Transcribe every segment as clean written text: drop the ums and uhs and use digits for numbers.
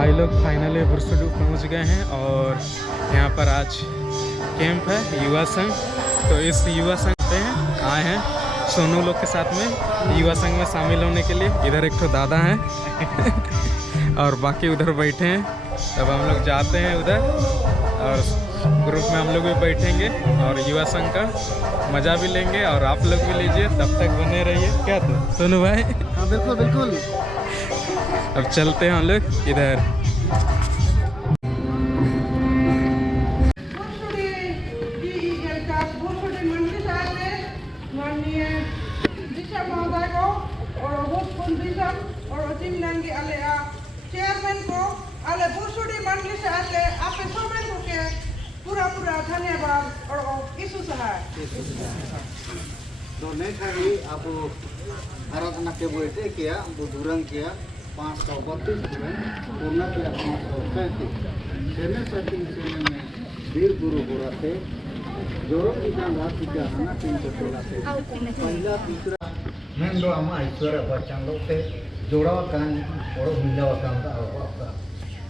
भाई लोग फाइनली बुरसुडू पहुंच गए हैं और यहाँ पर आज कैंप है युवा संघ। तो इस युवा संघ पे आए हैं सोनू लोग के साथ में युवा संघ में शामिल होने के लिए। इधर एक तो दादा हैं और बाकी उधर बैठे हैं। तब हम लोग जाते हैं उधर और ग्रुप में हम लोग भी बैठेंगे और युवा संघ का मज़ा भी लेंगे और आप लोग भी लीजिए। तब तक बने रहिए। क्या तो सोनू भाई? हाँ बिल्कुल बिल्कुल। अब चलते हैं हम लोग इधर। चेयरमैन को आले बुरसुडी मंडली से आले आपे सोबे को के पूरा धन्यवाद और इसु सहाय तो नहीं खाली आप आराधना के बैठे किया बुधुरंग किया 532 पूर्ण किया 537 सेने सेटिंग सेने में वीर गुरु बुराते जोरों की जान रात की जाना 316 से पहला दूसरा मैं दो आमा ईश्वर बच्चन लोग थे जोड़ा कान और मिलावा काम का आवका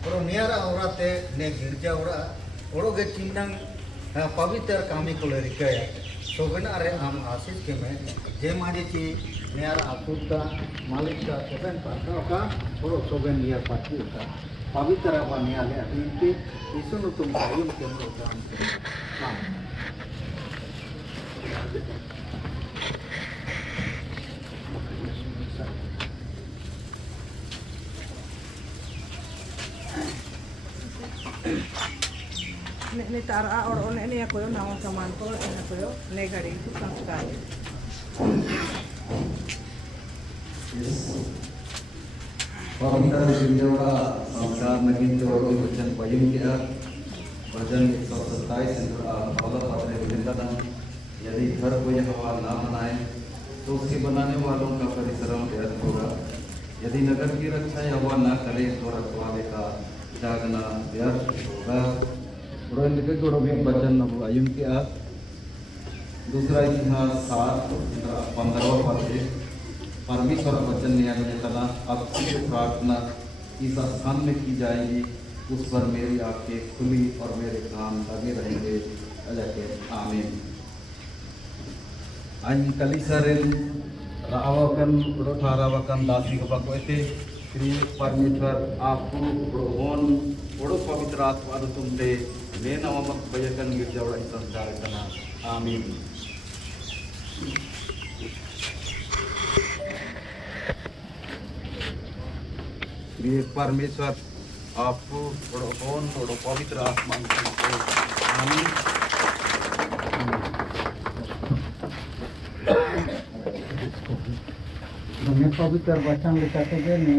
और नियारा औरते ने गिरजा और के चिन्नंग पवित्र कामी को लेके तो बना रे हम आशीष के में जे माजे ची नियारा आपुत का मालिक का सोबन पाता का और सोबन नियर पाती का पवित्र बनिया ले इनके इसनु तुम कायम के प्रोग्राम हां ने तारा और ने कोयो नाव सामान को ने कोयो ने गाड़ी को संस्कार पवित्र जिंदगी का संस्कार नगीन जोड़ो वचन पयम किया भजन 127 अवला पत्र वृंदावन। यदि घर कोई हवा ना बनाए तो उसके बनाने वालों का परिश्रम व्यर्थ होगा। यदि नगर की रक्षा हवा ना करे तो रखवाले का जागना व्यर्थ होगा। के जोड़ो भी वचन आयुम किया। दूसरा इतिहास 7:15 पद परमेश्वर वचन न्याय तला अब जो प्रार्थना इस स्थान में की जाएगी उस पर मेरी आंखें खुली और मेरे कान लगे रहेंगे। आमीन। आज कलिसरेन रावकन रोठारावकन दासी को बकोते श्री परमेश्वर आपको प्रोहोन ओडो पवित्र आत्मा तुमते मैं नवमक बयकन गिरजावड़ा संस्कार करना। आमीन। श्री परमेश्वर आपको प्रोहोन ओडो पवित्र आत्मा तुमते। आमीन। मैं पवित्र वचन लिखाते गए ने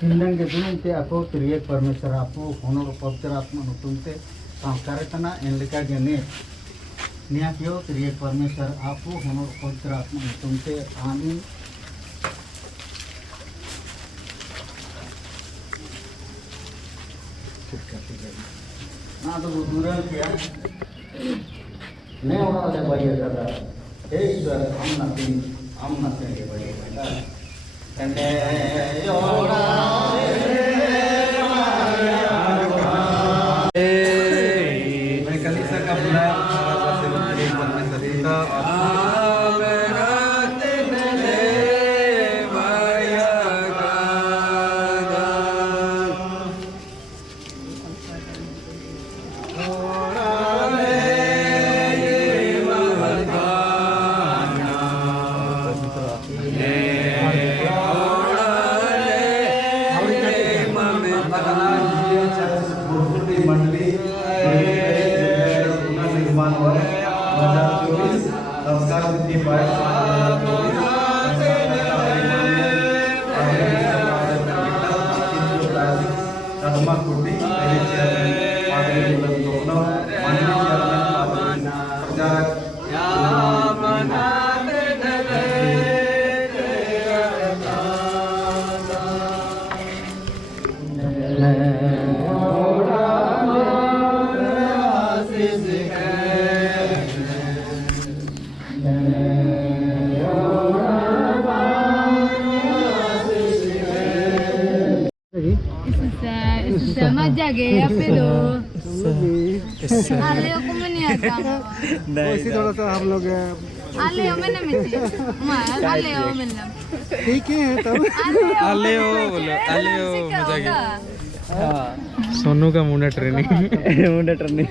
चिन्नंग के दुनते ako त्रिएक परमेश्वर आपको होनो पवित्र आत्मा नुतुमते संस्कार करना इन लिखा गया ने निया क्यों त्रिएक परमेश्वर आपको होनो पवित्र आत्मा नुतुमते। आमीन। ना तो बुरा किया मैं और ले भाई करा हे ईश्वर हम नते के भाई बेटा कने योड़ा मैं कलीसा का बुला से परमेश्वर का sama jaga apa lo? Ale aku mana ada? वैसे थोड़ा सा हम लोग Ale mana mesti? Ale mana? ठीक ही हैं तब आले हो बोलो, आले हो मजा गया। सोनू का मुंडा ट्रेनिंग मुंडा ट्रेनिंग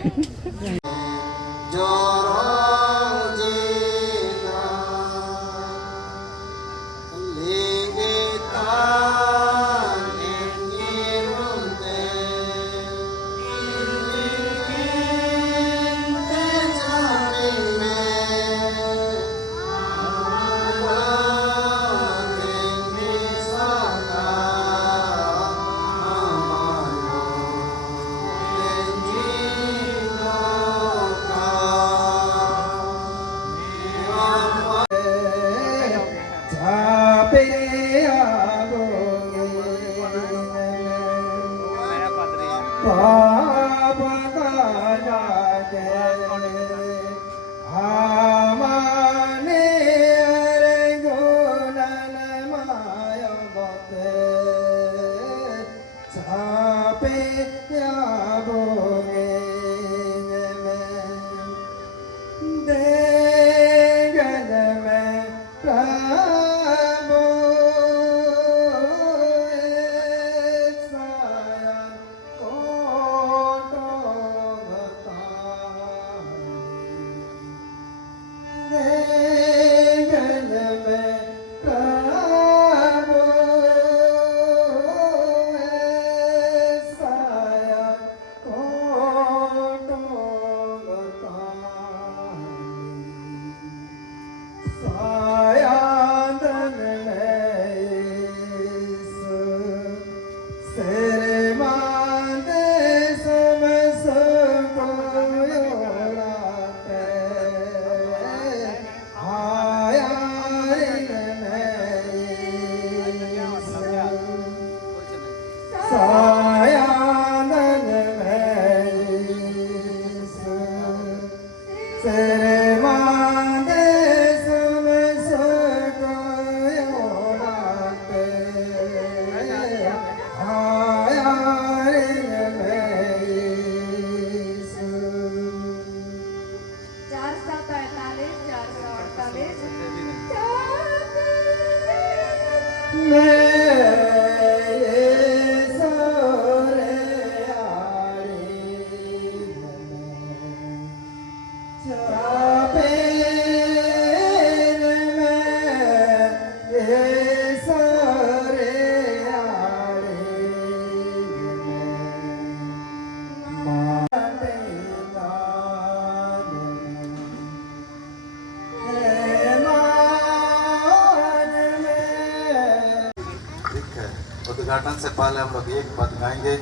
उद्घाटन से पहले हम लोग एक पद गाएंगे।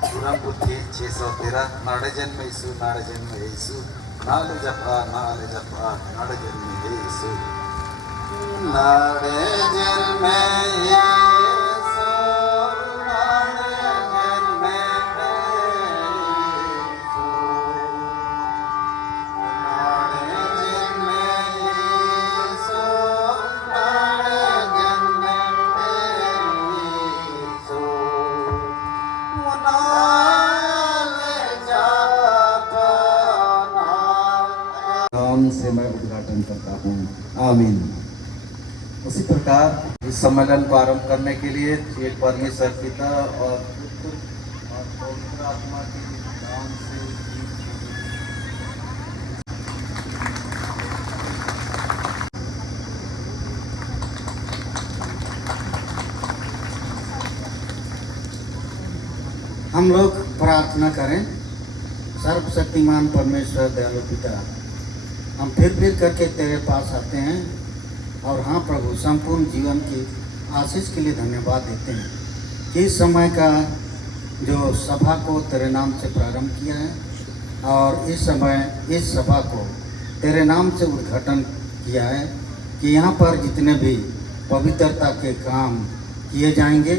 पूरा बुद्धि 613 नाड़े जन्म यीशु नाड़े जन्म यीशु नाले जपा नाड़े जन्म यीशु नाड़े जन्म यीशु नाड़े जन्म यीशु नाड़े जन्म यीशु नाड़े जन्म यीशु नाम से मैं उद्घाटन करता हूँ। आमीन। उसी प्रकार इस सम्मेलन को आरंभ करने के लिए एक परमेश्वर पिता और पुत्र और पवित्र आत्मा के नाम से हम लोग प्रार्थना करें। सर्वशक्तिमान परमेश्वर दयालु पिता, हम फिर करके तेरे पास आते हैं और हाँ प्रभु, संपूर्ण जीवन की आशीष के लिए धन्यवाद देते हैं कि इस समय का जो सभा को तेरे नाम से प्रारंभ किया है और इस समय इस सभा को तेरे नाम से उद्घाटन किया है कि यहाँ पर जितने भी पवित्रता के काम किए जाएंगे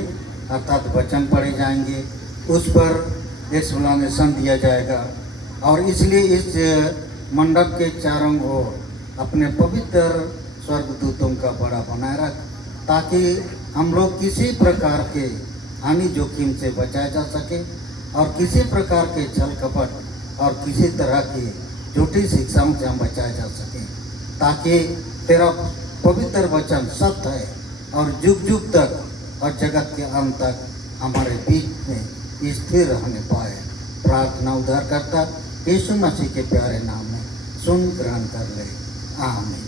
अर्थात वचन पढ़े जाएंगे, उस पर एक्सप्लेनेशन दिया जाएगा और इसलिए इस मंडप के चारों ओर अपने पवित्र स्वर्गदूतों का बड़ा बनाए रख, ताकि हम लोग किसी प्रकार के हानि जोखिम से बचाया जा सके और किसी प्रकार के छल कपट और किसी तरह की झूठी शिक्षाओं से हम बचाया जा सके, ताकि तेरा पवित्र वचन सत्य है और जुग जुग तक और जगत के अंत तक हमारे बीच में स्थिर रहने पाए। प्रार्थना उद्धार करता यीशु मसीह के प्यारे नाम में सुन ग्रहण कर ले, आमीन।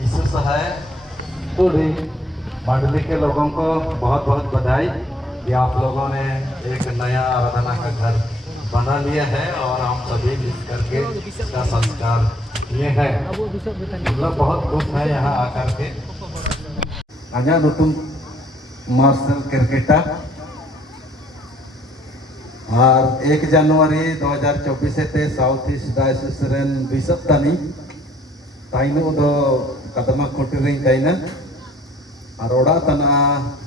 यीशु सहाय पूरी मंडली के लोगों को बहुत बहुत बधाई कि आप लोगों ने एक नया आराधना का घर बना लिया है और हम सभी मिल करके इसका संस्कार ये है। मतलब बहुत खुश है यहाँ आकर के। Hanya nutum मार्शल क्रिकेटा और 1 जनवरी 2024 ते south east diocese rain bishop तानी ताइनो दो कदमा कोटिरिंग ताइना और ओड़ा तना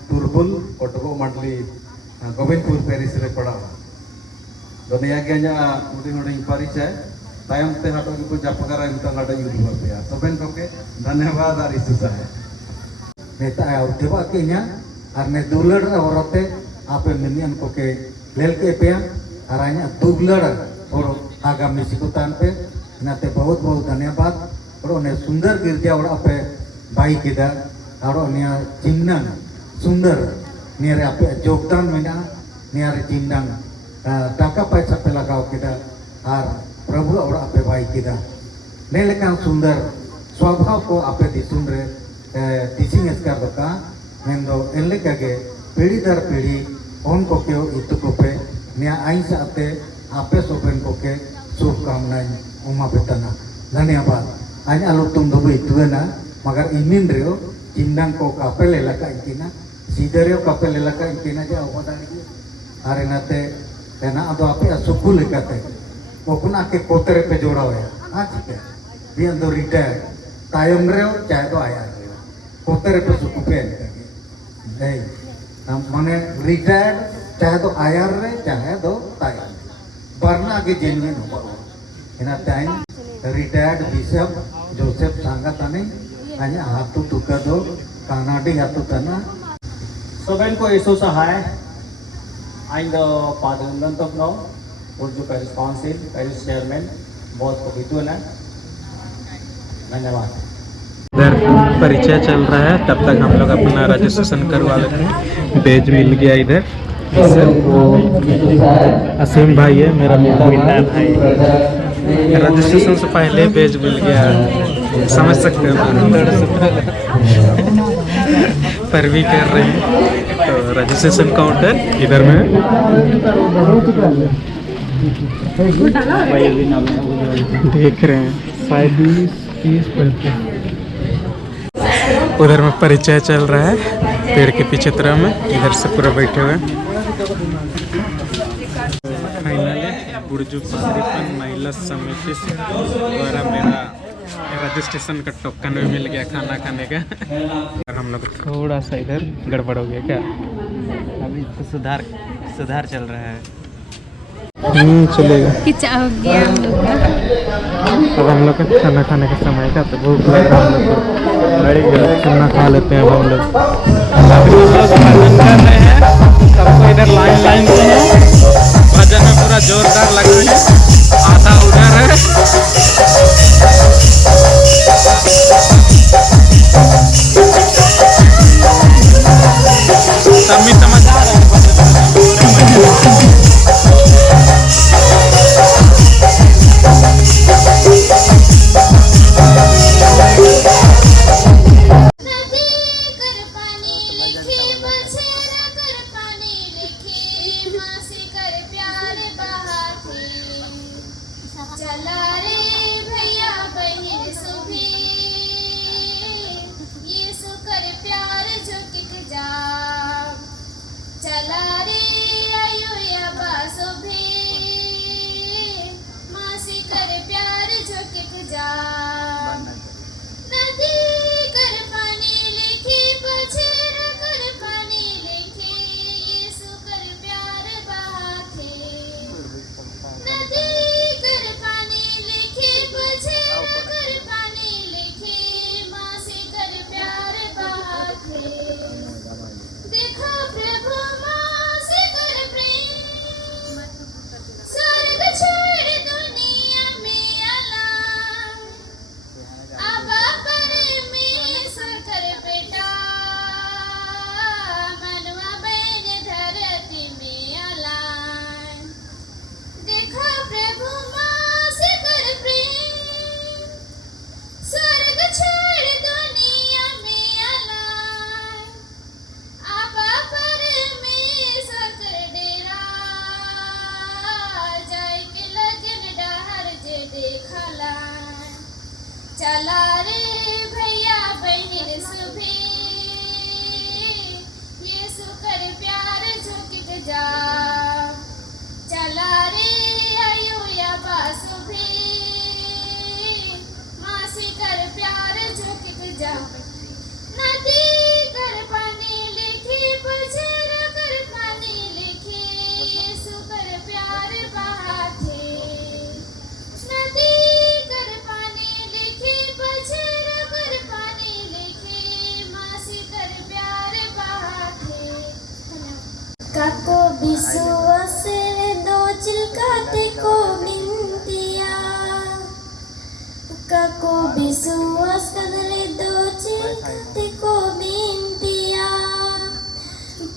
तुरबुल कोटगो मंडली गोविंदपुर पेरिस रे पड़ा दुनिया के nya उडी परिचय तायम ते हाटो को जापकारा इनका लड़ा युद्ध करते सोबेन को के धन्यवाद और यीशु सहाय नेता उठेबा के और ने दुलड़ औरते आप मिनियन को के लेल के पे हराया दुलड़ और आगामी सिकुतान पे नाते बहुत बहुत धन्यवाद और उन्हें सुंदर गिरजा और पे भाई किदा और उन्हें चिमनन सुंदर नियर आप योगदान मेना नियर चिमनन टाका पैसा पे लगाओ किदा और प्रभु और आप भाई किदा ने लेकिन सुंदर स्वभाव को आप दिसुन रे टीचिंग इसका बता मैं दो एनले के पीढ़ी दर पीढ़ी उन को क्यों इतु को पे निया आई से आते आपे सोपेन को के शुभकामनाएं उमा बेतना धन्यवाद आज आलो तुम दो इतु ना मगर इमिन रियो चिंदंग को कापे ले लगा इनकिना सीधे रियो कापे ले लगा इनकिना जो अवधा लगी अरे नाते तेना अदो आपे सुकु लेकाते वो पुना के कोतरे पे जोड़ा हुआ हाँ ठीक है भी अंदर रिटायर तायम रियो चाहे तो आया कोतरे पे सुकु पे नहीं माने रिटायर्ड चाहे तो आयर रे चाहे तो तायर बरना के जेन्युइन हो इना टाइम रिटायर्ड बिशप जोसेफ सांगताने आने हाथु तुका दो कानाडी हाथु तना सोबेन को यीशु सहाय आई द पादन तक नो उर्जू पेरिस काउंसिल पेरिस चेयरमैन बहुत को बितुना धन्यवाद। इधर परिचय चल रहा है, तब तक हम लोग अपना रजिस्ट्रेशन करवा लेते हैं। बेज मिल गया इधर, असीम भाई है मेरा मिलता भाई, रजिस्ट्रेशन से पहले बेज मिल गया, समझ सकते हो पर भी कर रहे हैं। तो रजिस्ट्रेशन काउंटर इधर में देख रहे हैं, 30 उधर में परिचय चल रहा है पेड़ के पीछे तरह में, इधर से पूरा बैठे हुए। फाइनली बुर्जू पादरीपन महिला समिति द्वारा मेरा रजिस्ट्रेशन का टोकन भी मिल गया खाना खाने का। और हम लोग थोड़ा सा इधर गड़बड़ हो गया क्या, अभी तो सुधार चल रहा है। चलेगा किचा हो गया हम लोग का। अब हम लोग का खाना खाने का समय का, तो भूख लग रहा है हम लोग को, बड़ी खाना खा लेते हैं अब हम लोग। अभी हम लोग भजन कर रहे हैं, सबको इधर लाइन से है, भजन में पूरा जोरदार लग रहा है, आधा उधर है। सब भी समझ आ रहे हैं चला रे रे भैया बहन सुभी यीशु कर प्यार झुक जा चला रे आयु या बासुभी मासी कर प्यार झुक जा नदी कर पानी लिखी बजरा कर पानी लिखी यीशु कर प्यार बहाथे नदी कर पानी लिखी बजरा कर पानी लिखी मासी कर प्यार बहाथे काको विश्वास दो चिलकाते को बिंदिया काको विश्वास कदले दो चिलकाते को बिंदिया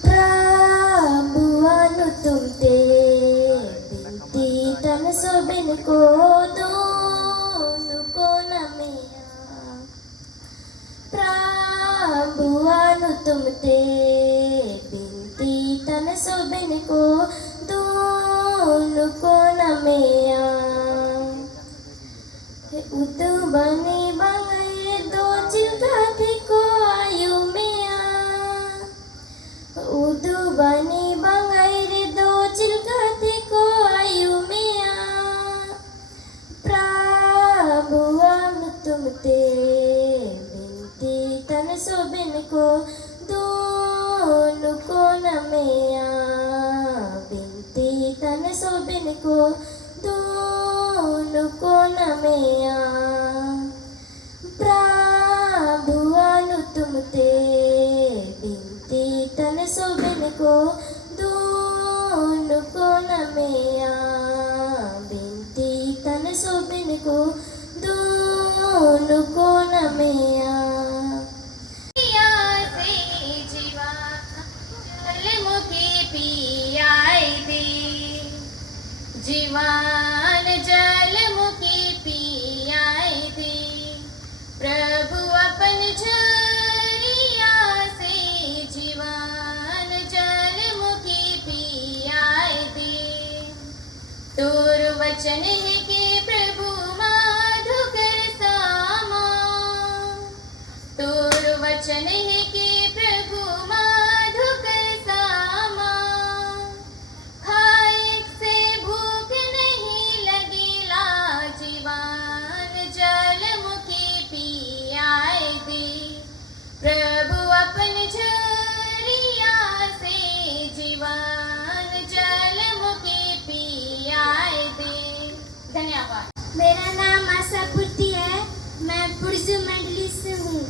प्रभु अनु तुमते बिंती तन सोबिन को दोनों को नमिया प्रभु अनु तुमते बिंती तन सोबिन को दोनों को नमिया उतु बनी बंगई दो चिलकाते को आयु में उदू बनी बंगई रे दो चिलकाते को आयु में प्रभु हम तुमते बिनती तन सोबिन को दोनों को नमिया बिनती तन सोबिन को दोनों को नमिया प्रभु अनु तुमते बिनती तन सोबिन को दोनों को नमिया बिनती तन सोबिन को दोनों को नमिया जीवान जल मुकी पियाए दे प्रभु अपन झरिया से जीवान जल मुकी पियाए दे तोर वचन है कि प्रभु माधुकर सामा तोर वचन है कि प्रभु माधुकर सामा खाए से भूख नहीं लगेला जीवान जल मुखी पियाए दे प्रभु अपन झरिया से जीवान जल मुखी पियाए दे धन्यवाद। मेरा नाम आशा पूर्ति है, मैं पुरजू मंडली से हूँ।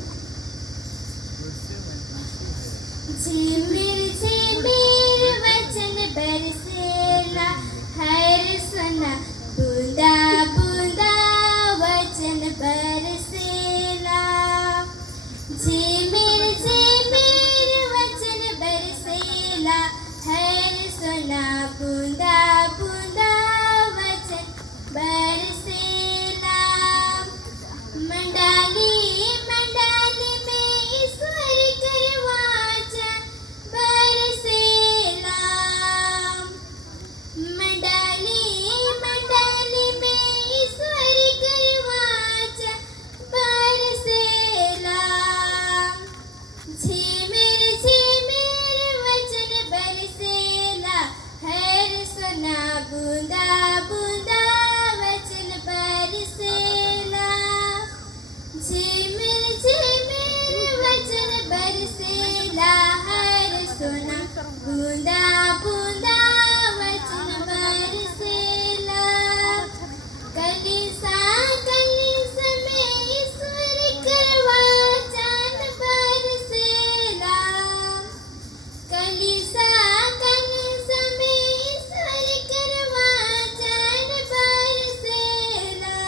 झिमिर वचन बरसेला हर सुना बूंदा बूंदा वचन बरसेला झिमिर वचन बरसेला हर सुना बूंदा बूंदा वचन बरसेला मंडाली मंडाली में ईश्वर करवाचा बरसेला मंडाली मंडाली में ईश्वर करवाचा बरसेला झिमिर वचन बरसेला हर सुना बूंदा बूंदा वचन बरसेला झिमिर वचन बरसेला हर सुना बूंदा बूंदा वचन बरसेला कलिसा कलिसा में ईश्वर करवाचन बरसेला कलिसा कलिसा में ईश्वर करवाचन बरसेला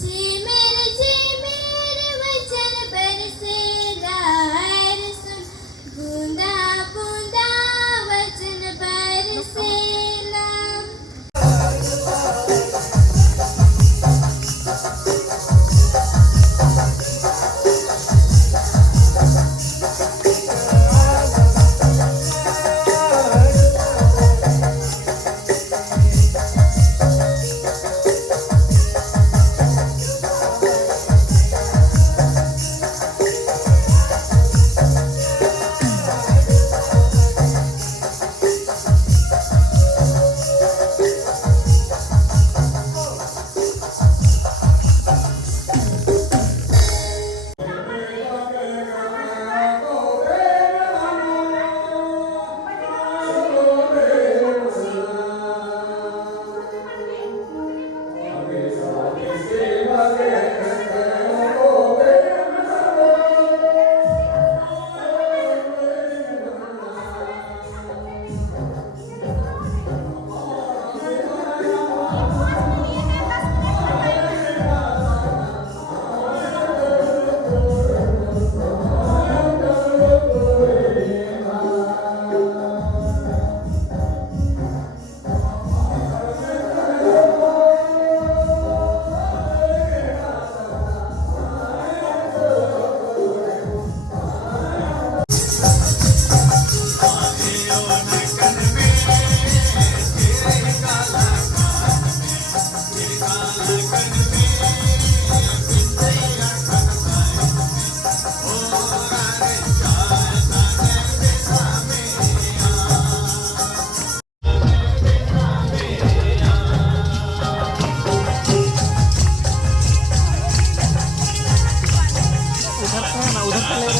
झिमिर वचन बरसेला हर सुन बूंदा बूंदा वचन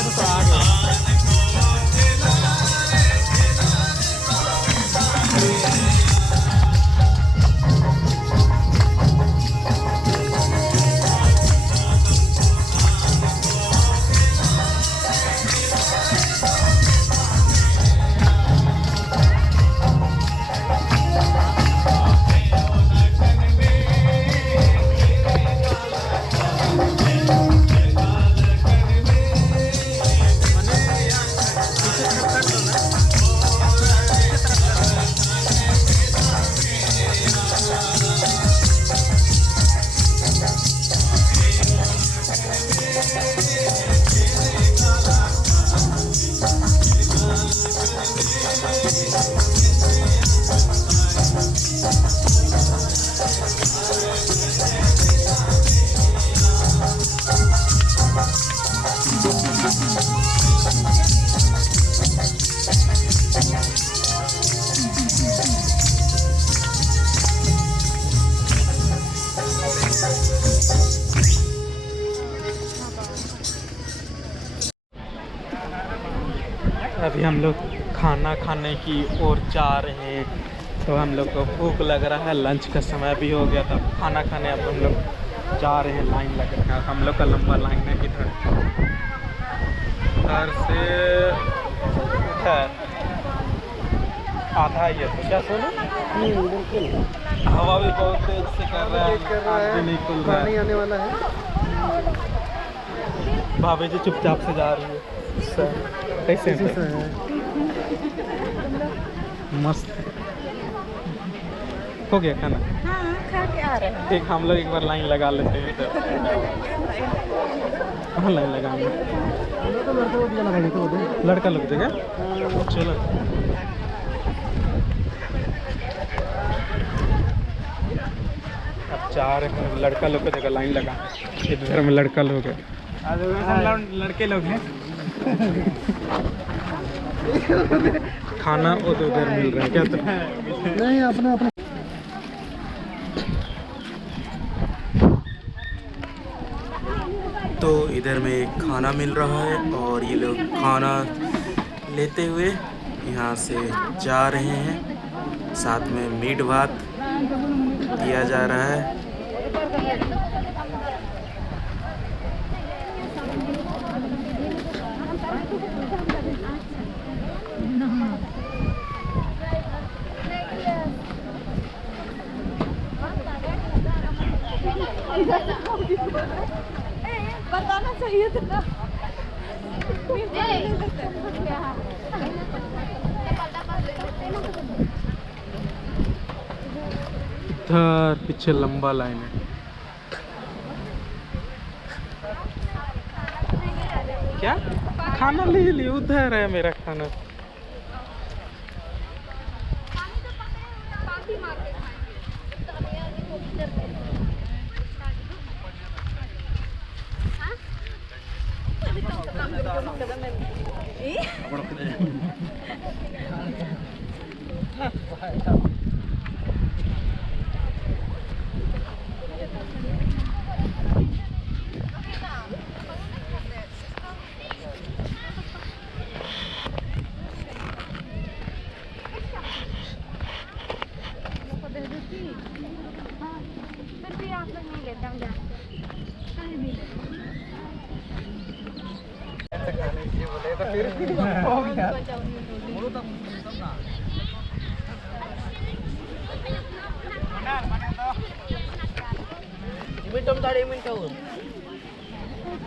तो आ गए। अभी हम लोग खाना खाने की ओर जा रहे हैं। तो हम लोग को भूख लग रहा है, लंच का समय भी हो गया था। खाना खाने अब हम लोग जा रहे हैं, लाइन लग रहा है। हम लोग का लंबा लाइन है इधर से उधर आधा ही है। तो क्या सोनू, हवा भी बहुत तेज से कर रहा है, आग भी नहीं खुल रहा है। आने वाला है। भाभी जी चुपचाप से जा रही है। कैसे हैं? मस्त हो गया खाना? हाँ, खा के आ रहे हैं। ठीक, हम लोग एक बार लाइन लगा लेते हैं। तो कहाँ लाइन लगाएंगे? लड़का लोग जगह चलो। अब जा रहे हैं, लड़का लोग की जगह लाइन लगा। इधर में लड़का लोग है, हम लड़के लोग हैं। खाना उधर उधर मिल रहा है क्या? तो नहीं, अपना अपना तो इधर में खाना मिल रहा है और ये लोग खाना लेते हुए यहाँ से जा रहे हैं। साथ में मीट भात दिया जा रहा है। बताना चाहिए था ना। इधर पीछे लंबा लाइन है। क्या खाना ले लिया? उधर है मेरा खाना।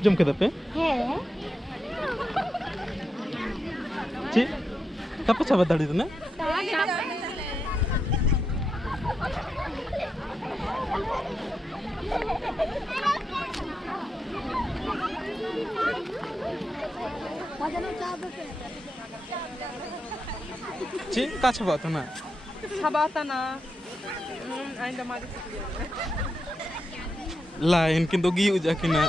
Jom kita pe? Ci, kapan sahabat tadi tu na? Ci, tak sahabat tu na? Sahabat na. Ainda mais. Lain kinto giu ja kina.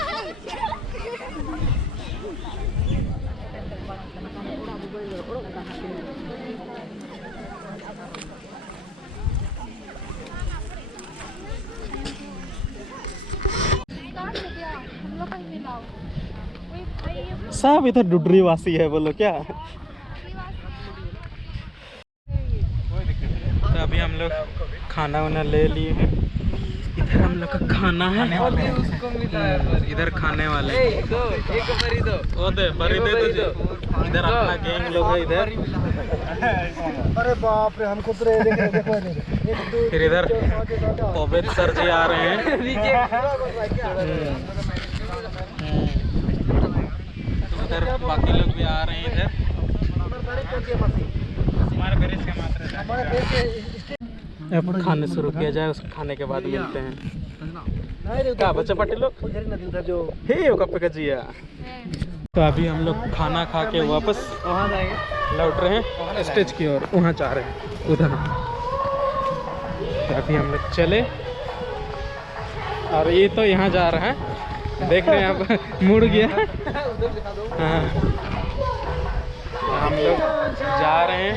सब इधर डुडरी वासी है, बोलो क्या। तो अभी हम लोग खाना वाना ले लिए हैं। इधर हम लोग का खाना है, इधर खाने वाले वो दे बरी दे तुझे। इधर अपना गैंग लोग है इधर। अरे बाप रे, हमको तो देखो फिर इधर ओबेद सर जी आ रहे हैं। इधर बाकी लोग भी आ रहे हैं इधर। अब खाने शुरू किया जाए, उस खाने के बाद मिलते हैं। क्या बच्चे पट्टी लोग हे कप का जिया। तो अभी हम लोग खाना खा के वापस लौट रहे हैं स्टेज की ओर, वहाँ जा रहे हैं उधर। तो अभी हम लोग चले और ये तो यहाँ जा रहा है, देख रहे हैं आप मुड़ गया। हाँ हम लोग जा रहे हैं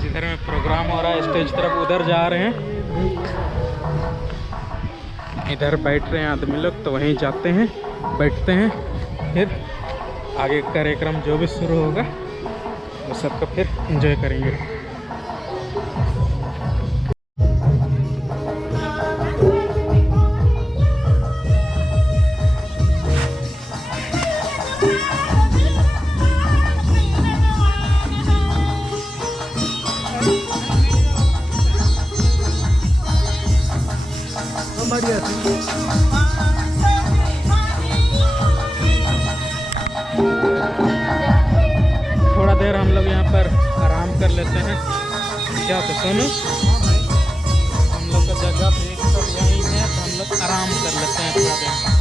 जिधर में प्रोग्राम हो रहा है स्टेज तरफ, उधर जा रहे हैं। इधर बैठ रहे हैं आदमी लोग, तो वहीं जाते हैं, बैठते हैं, फिर आगे कार्यक्रम जो भी शुरू होगा वो सबका फिर एंजॉय करेंगे। थोड़ा देर हम लोग यहाँ पर आराम कर लेते हैं। क्या तो सुनो, हम लोग का जगह पे एक सब यहीं है, तो हम लोग आराम कर लेते हैं थोड़ा देर।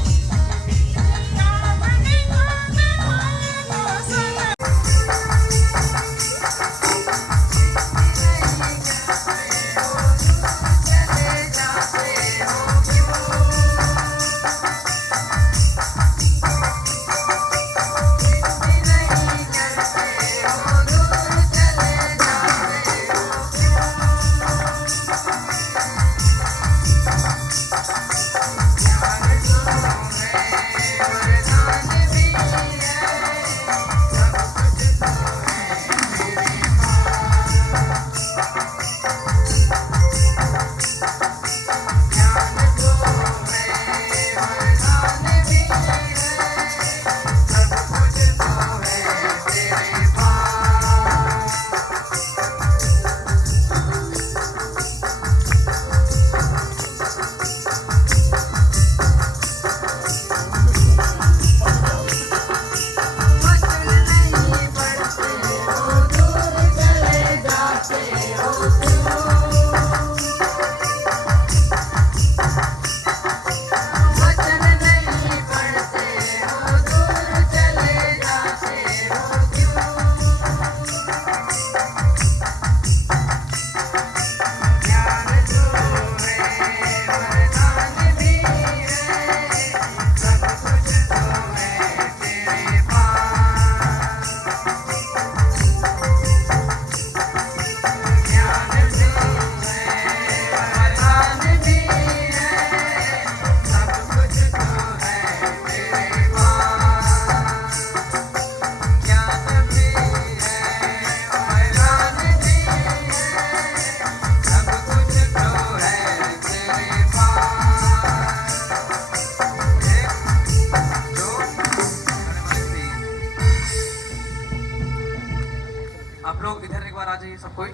आप लोग इधर एक बार आ जाइए, सब कोई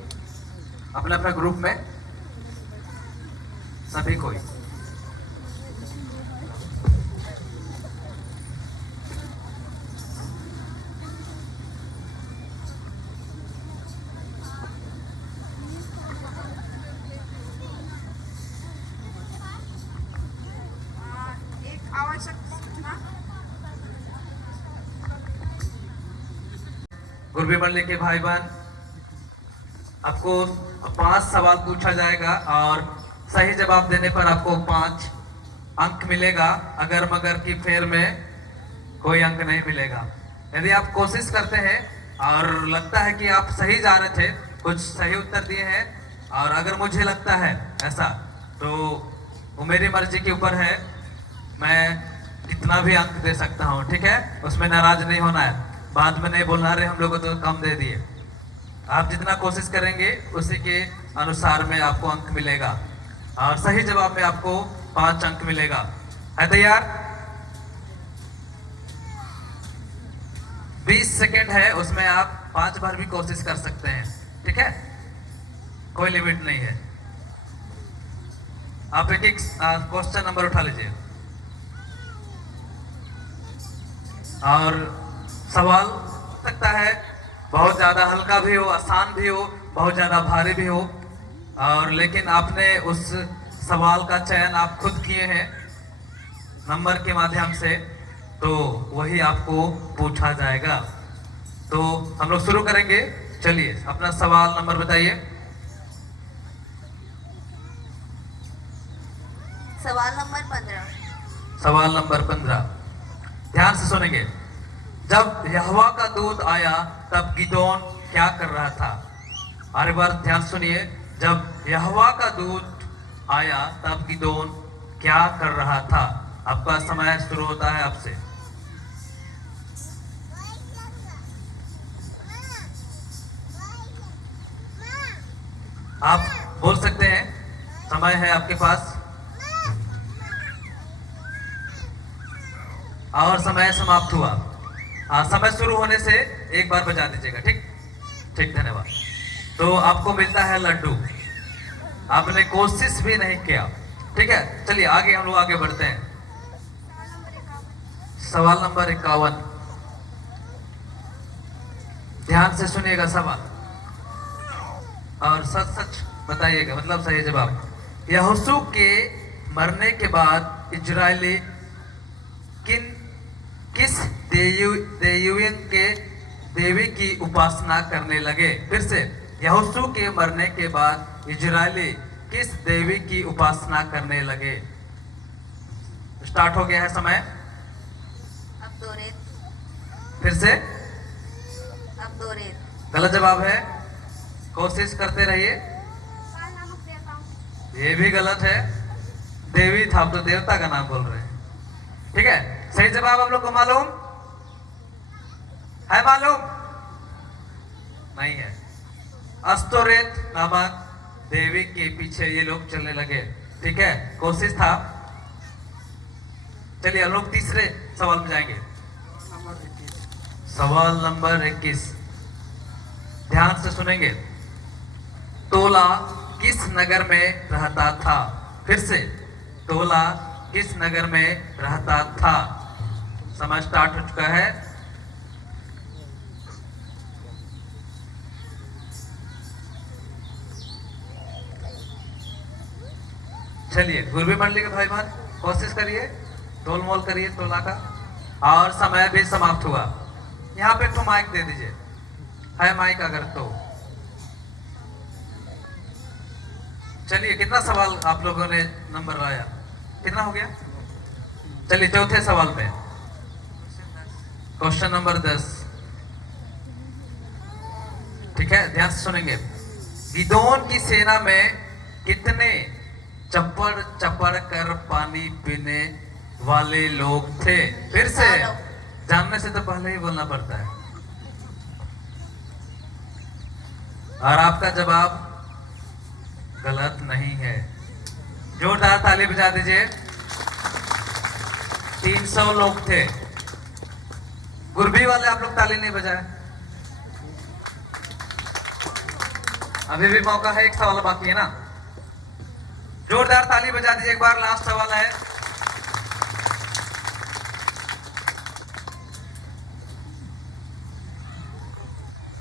अपना अपना ग्रुप में, सभी कोई। एक आवश्यक सूचना, गुरबी मंडली के भाई बहन, आपको 5 सवाल पूछा जाएगा और सही जवाब देने पर आपको 5 अंक मिलेगा। अगर मगर की फेर में कोई अंक नहीं मिलेगा। यदि आप कोशिश करते हैं और लगता है कि आप सही जा रहे थे, कुछ सही उत्तर दिए हैं, और अगर मुझे लगता है ऐसा, तो वो मेरी मर्जी के ऊपर है, मैं कितना जितना भी अंक दे सकता हूँ, ठीक है? उसमें नाराज नहीं होना है, बाद में नहीं बोलना रहे हम लोग को तो कम दे दिए। आप जितना कोशिश करेंगे उसी के अनुसार में आपको अंक मिलेगा, और सही जवाब में आपको 5 अंक मिलेगा। है तैयार? 20 सेकेंड है, उसमें आप 5 बार भी कोशिश कर सकते हैं, ठीक है? कोई लिमिट नहीं है। आप एक क्वेश्चन नंबर उठा लीजिए, और सवाल सकता है बहुत ज़्यादा हल्का भी हो, आसान भी हो, बहुत ज़्यादा भारी भी हो, और लेकिन आपने उस सवाल का चयन आप खुद किए हैं नंबर के माध्यम से, तो वही आपको पूछा जाएगा। तो हम लोग शुरू करेंगे। चलिए अपना सवाल नंबर बताइए। सवाल नंबर 15। सवाल नंबर 15, ध्यान से सुनेंगे। जब यहोवा का दूत आया तब गिदोन क्या कर रहा था? और एक बार ध्यान सुनिए। जब यहोवा का दूत आया तब गिदोन क्या कर रहा था? आपका समय शुरू होता है आपसे। आप बोल सकते हैं, समय है आपके पास, और समय समाप्त हुआ। समय शुरू होने से एक बार बजा दीजिएगा, ठीक? ठीक, धन्यवाद। तो आपको मिलता है लड्डू। आपने कोशिश भी नहीं किया, ठीक है? चलिए आगे हम लोग आगे बढ़ते हैं। सवाल नंबर 51, ध्यान से सुनिएगा सवाल और सच सच बताइएगा, मतलब सही जवाब। यहोशू के मरने के बाद इजरायली किस देवी की उपासना करने लगे? फिर से, यहोशू के मरने के बाद इजरायली किस देवी की उपासना करने लगे? स्टार्ट हो गया है समय। फिर से, गलत जवाब है, कोशिश करते रहिए। ये भी गलत है, देवी था, आप तो देवता का नाम बोल रहे हैं, ठीक है? सही जवाब आप लोग को मालूम है? मालूम नहीं है। अस्तोरेत नामक देवी के पीछे ये लोग चलने लगे, ठीक है? कोशिश था। चलिए हम लोग तीसरे सवाल में जाएंगे। सवाल नंबर 21, ध्यान से सुनेंगे। तोला किस नगर में रहता था? फिर से, तोला किस नगर में रहता था? समय स्टार्ट हो चुका है। चलिए गुरबी मंडली के भाई बहन कोशिश करिए, तोल मोल करिए तोला का, और समय भी समाप्त हुआ। यहाँ पे तो माइक दे दीजिए, है माइक अगर तो। चलिए कितना सवाल आप लोगों ने नंबर लाया? कितना हो गया? चलिए चौथे सवाल पे, क्वेश्चन नंबर 10, ठीक है? ध्यान से सुनेंगे। गिदोन की सेना में कितने चप्पड़ चप्पड़ कर पानी पीने वाले लोग थे? फिर से, जानने से तो पहले ही बोलना पड़ता है। और आपका जवाब गलत नहीं है। जोरदार ताली बजा दीजिए। 300 लोग थे। गुरबी वाले आप लोग ताली नहीं बजाए। अभी भी मौका है, एक सवाल बाकी है ना? जोरदार ताली बजा दीजिए एक बार। लास्ट सवाल है।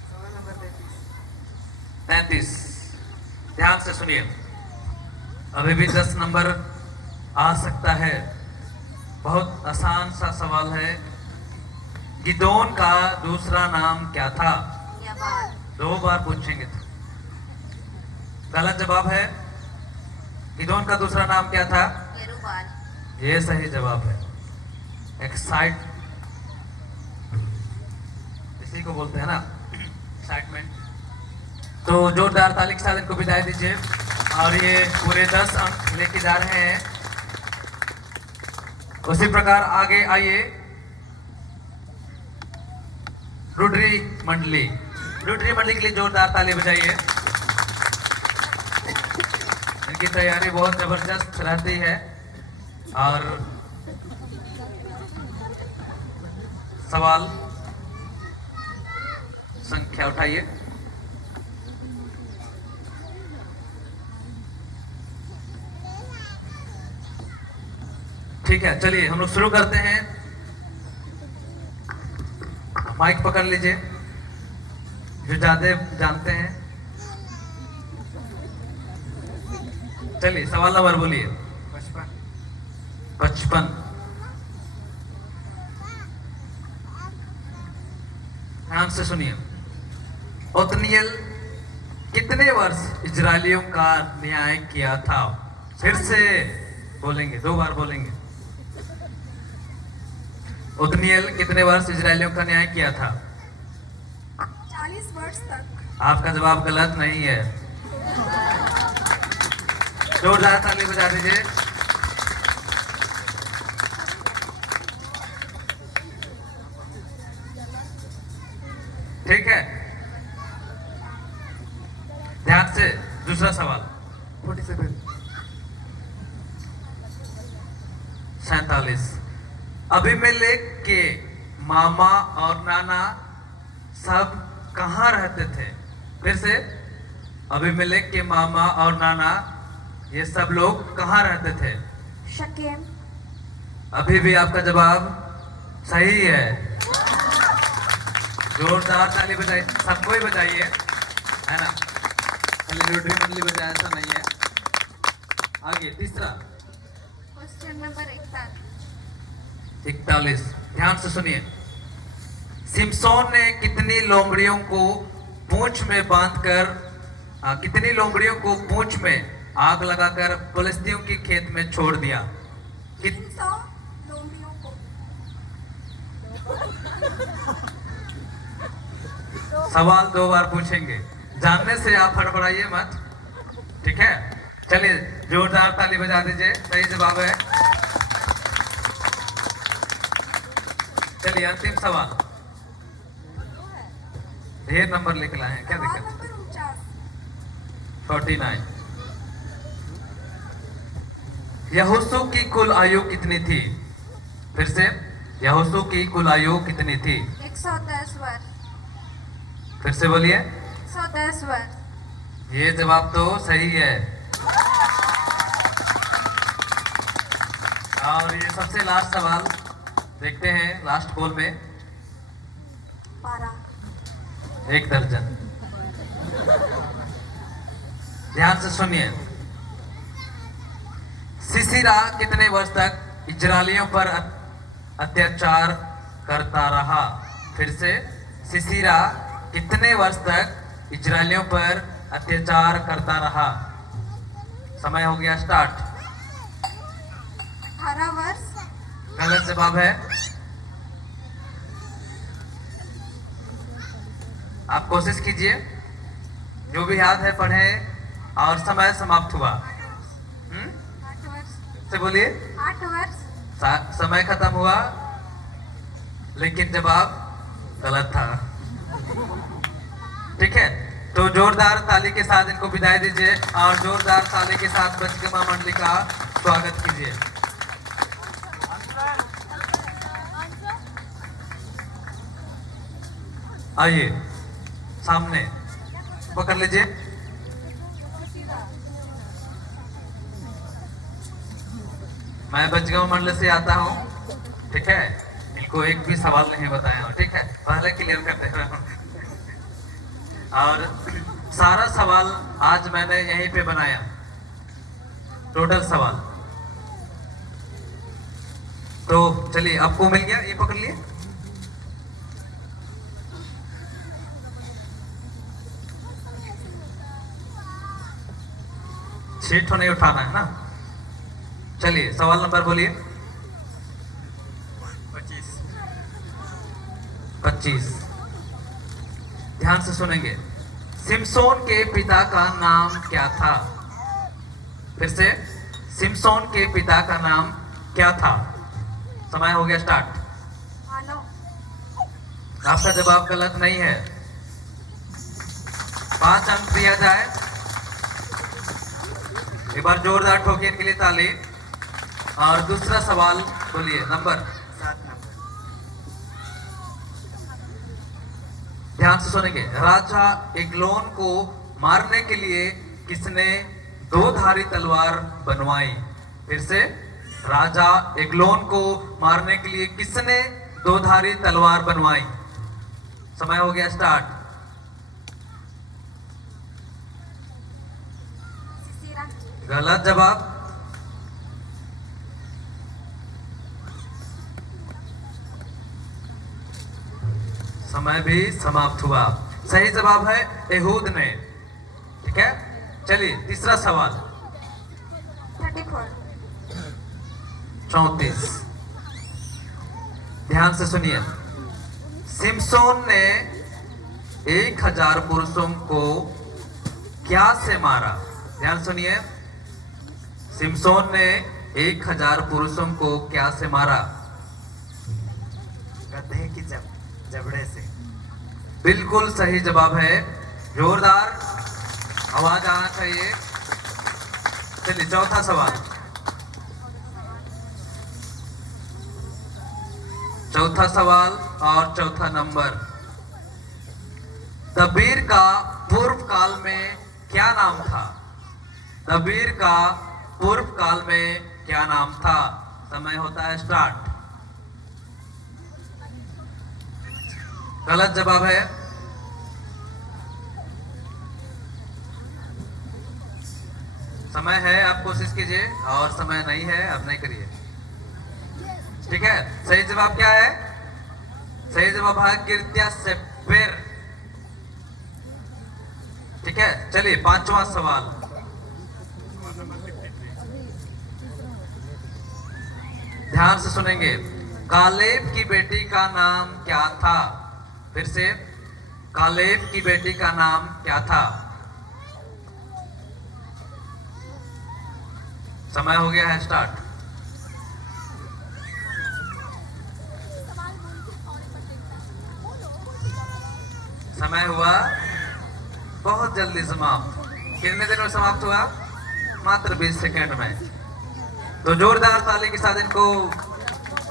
सवाल नंबर 33, ध्यान से सुनिए। अभी भी 10 नंबर आ सकता है। बहुत आसान सा सवाल है। गिदोन का दूसरा नाम क्या था? 2 बार पूछेंगे तो। गलत जवाब है। गिदोन का दूसरा नाम क्या था? ये सही जवाब है। एक्साइट, इसी को बोलते हैं ना, एक्साइटमेंट। तो जोरदार ताली के साथ इनको विदाई दीजिए। और ये पूरे 10 अंक लेके जा रहे हैं। उसी प्रकार आगे आइए, रोटरी मंडली के लिए जोरदार ताली बजाइए। इनकी तैयारी बहुत जबरदस्त रहती है और सवाल संख्या उठाइए। ठीक है, चलिए हम लोग शुरू करते हैं। माइक पकड़ लीजिए जो ज्यादा जानते हैं। चलिए सवाल नंबर बोलिए। 55। ध्यान से सुनिए। ओतनियल कितने वर्ष इजरायलियों का न्याय किया था? फिर से बोलेंगे, 2 बार बोलेंगे। ओतनियल कितने वर्ष इजरायलियों का न्याय किया था? 40 वर्ष तक। आपका जवाब गलत नहीं है। जोरदार ताली बजा दीजिए। ठीक है, ध्यान से दूसरा सवाल। 47। अबीमेलेक के मामा और नाना सब कहाँ रहते थे? फिर से, अबीमेलेक के मामा और नाना ये सब लोग कहाँ रहते थे? शकेम। अभी भी आपका जवाब सही है। जोरदार ताली बजाइए, सबको ही बजाइए, है ना? खाली रोटरी मंडली बजाया ऐसा नहीं है। आगे तीसरा। Question number 41। 41। ध्यान से सुनिए। सिमसोन ने कितनी लोमड़ियों को पूंछ में आग लगाकर फिलिस्तीयों के खेत में छोड़ दिया? 300 लोमड़ियों को। सवाल 2 बार पूछेंगे, जानने से आप हड़बड़ाइए मत, ठीक है? चलिए जोरदार ताली बजा दीजिए, सही जवाब है। चलिए अंतिम सवाल। ढेर नंबर लिख लाए हैं, क्या दिक्कत? नंबर 49। 49। यहोशू की कुल आयु कितनी थी? फिर से, यहोशू की कुल आयु कितनी थी? 110 वर्ष। फिर से बोलिए। 110 वर्ष। ये जवाब तो सही है। और ये सबसे लास्ट सवाल देखते हैं, लास्ट बॉल में 12। 1 दर्जन। ध्यान से सुनिए। सिसिरा कितने वर्ष तक इजरायलियों पर अत्याचार करता रहा? फिर से, सिसिरा कितने वर्ष तक इजरायलियों पर अत्याचार करता रहा? समय हो गया स्टार्ट। 18 वर्ष। गलत जवाब है। आप कोशिश कीजिए, जो भी याद है पढ़े, और समय समाप्त हुआ। 8 वर्ष। से बोलिए। 8 वर्ष। समय खत्म हुआ, लेकिन जवाब गलत था। ठीक है, तो जोरदार ताली के साथ इनको विदाई दीजिए और जोरदार ताली के साथ बचगमा मंडली का स्वागत कीजिए। आइए सामने पकड़ लीजिए। मैं बचगांव मंडल से आता हूँ, ठीक है? इनको एक भी सवाल नहीं बताया हूँ, ठीक है? पहले क्लियर कर दे रहा हूँ। और सारा सवाल आज मैंने यहीं पे बनाया, टोटल सवाल। तो चलिए, आपको मिल गया, ये पकड़ लिए। शीट नहीं उठाना है ना। चलिए सवाल नंबर बोलिए। 25। ध्यान से सुनेंगे। सिमसोन के पिता का नाम क्या था? फिर से, सिमसोन के पिता का नाम क्या था? समय हो गया स्टार्ट। मानो। आपका जवाब गलत नहीं है, 5 अंक दिया जाए। एक बार जोरदार ठोकिए इनके लिए ताली। और दूसरा सवाल बोलिए, नंबर 7 नंबर। ध्यान से सुनेंगे। राजा एग्लोन को मारने के लिए किसने 2 धारी तलवार बनवाई? फिर से, राजा एग्लोन को मारने के लिए किसने 2 धारी तलवार बनवाई? समय हो गया स्टार्ट। सिसिरा। गलत जवाब। समय भी समाप्त हुआ। सही जवाब है एहूद ने। ठीक है, चलिए तीसरा सवाल। 34। 34। ध्यान से सुनिए। सिम्सोन ने 1000 पुरुषों को क्या से मारा? ध्यान सुनिए। सिम्सोन ने 1000 पुरुषों को क्या से मारा? गधे की जबड़े से। बिल्कुल सही जवाब है। जोरदार आवाज आना चाहिए। चलिए चौथा सवाल। चौथा सवाल और चौथा नंबर। दबीर का पूर्व काल में क्या नाम था? दबीर का पूर्व काल में क्या नाम था? समय होता है स्टार्ट। गलत जवाब है। समय है, आप कोशिश कीजिए। और समय नहीं है, आप नहीं करिए। ठीक है, सही जवाब क्या है? सही जवाब है किर्त्या सेपेर। ठीक है, चलिए पांचवा सवाल। ध्यान से सुनेंगे। कालेब की बेटी का नाम क्या था? फिर से, कालेब की बेटी का नाम क्या था? समय हो गया है स्टार्ट। समय हुआ बहुत जल्दी समाप्त। कितने देर में समाप्त हुआ? मात्र 20 सेकंड में। तो जोरदार ताली के साथ इनको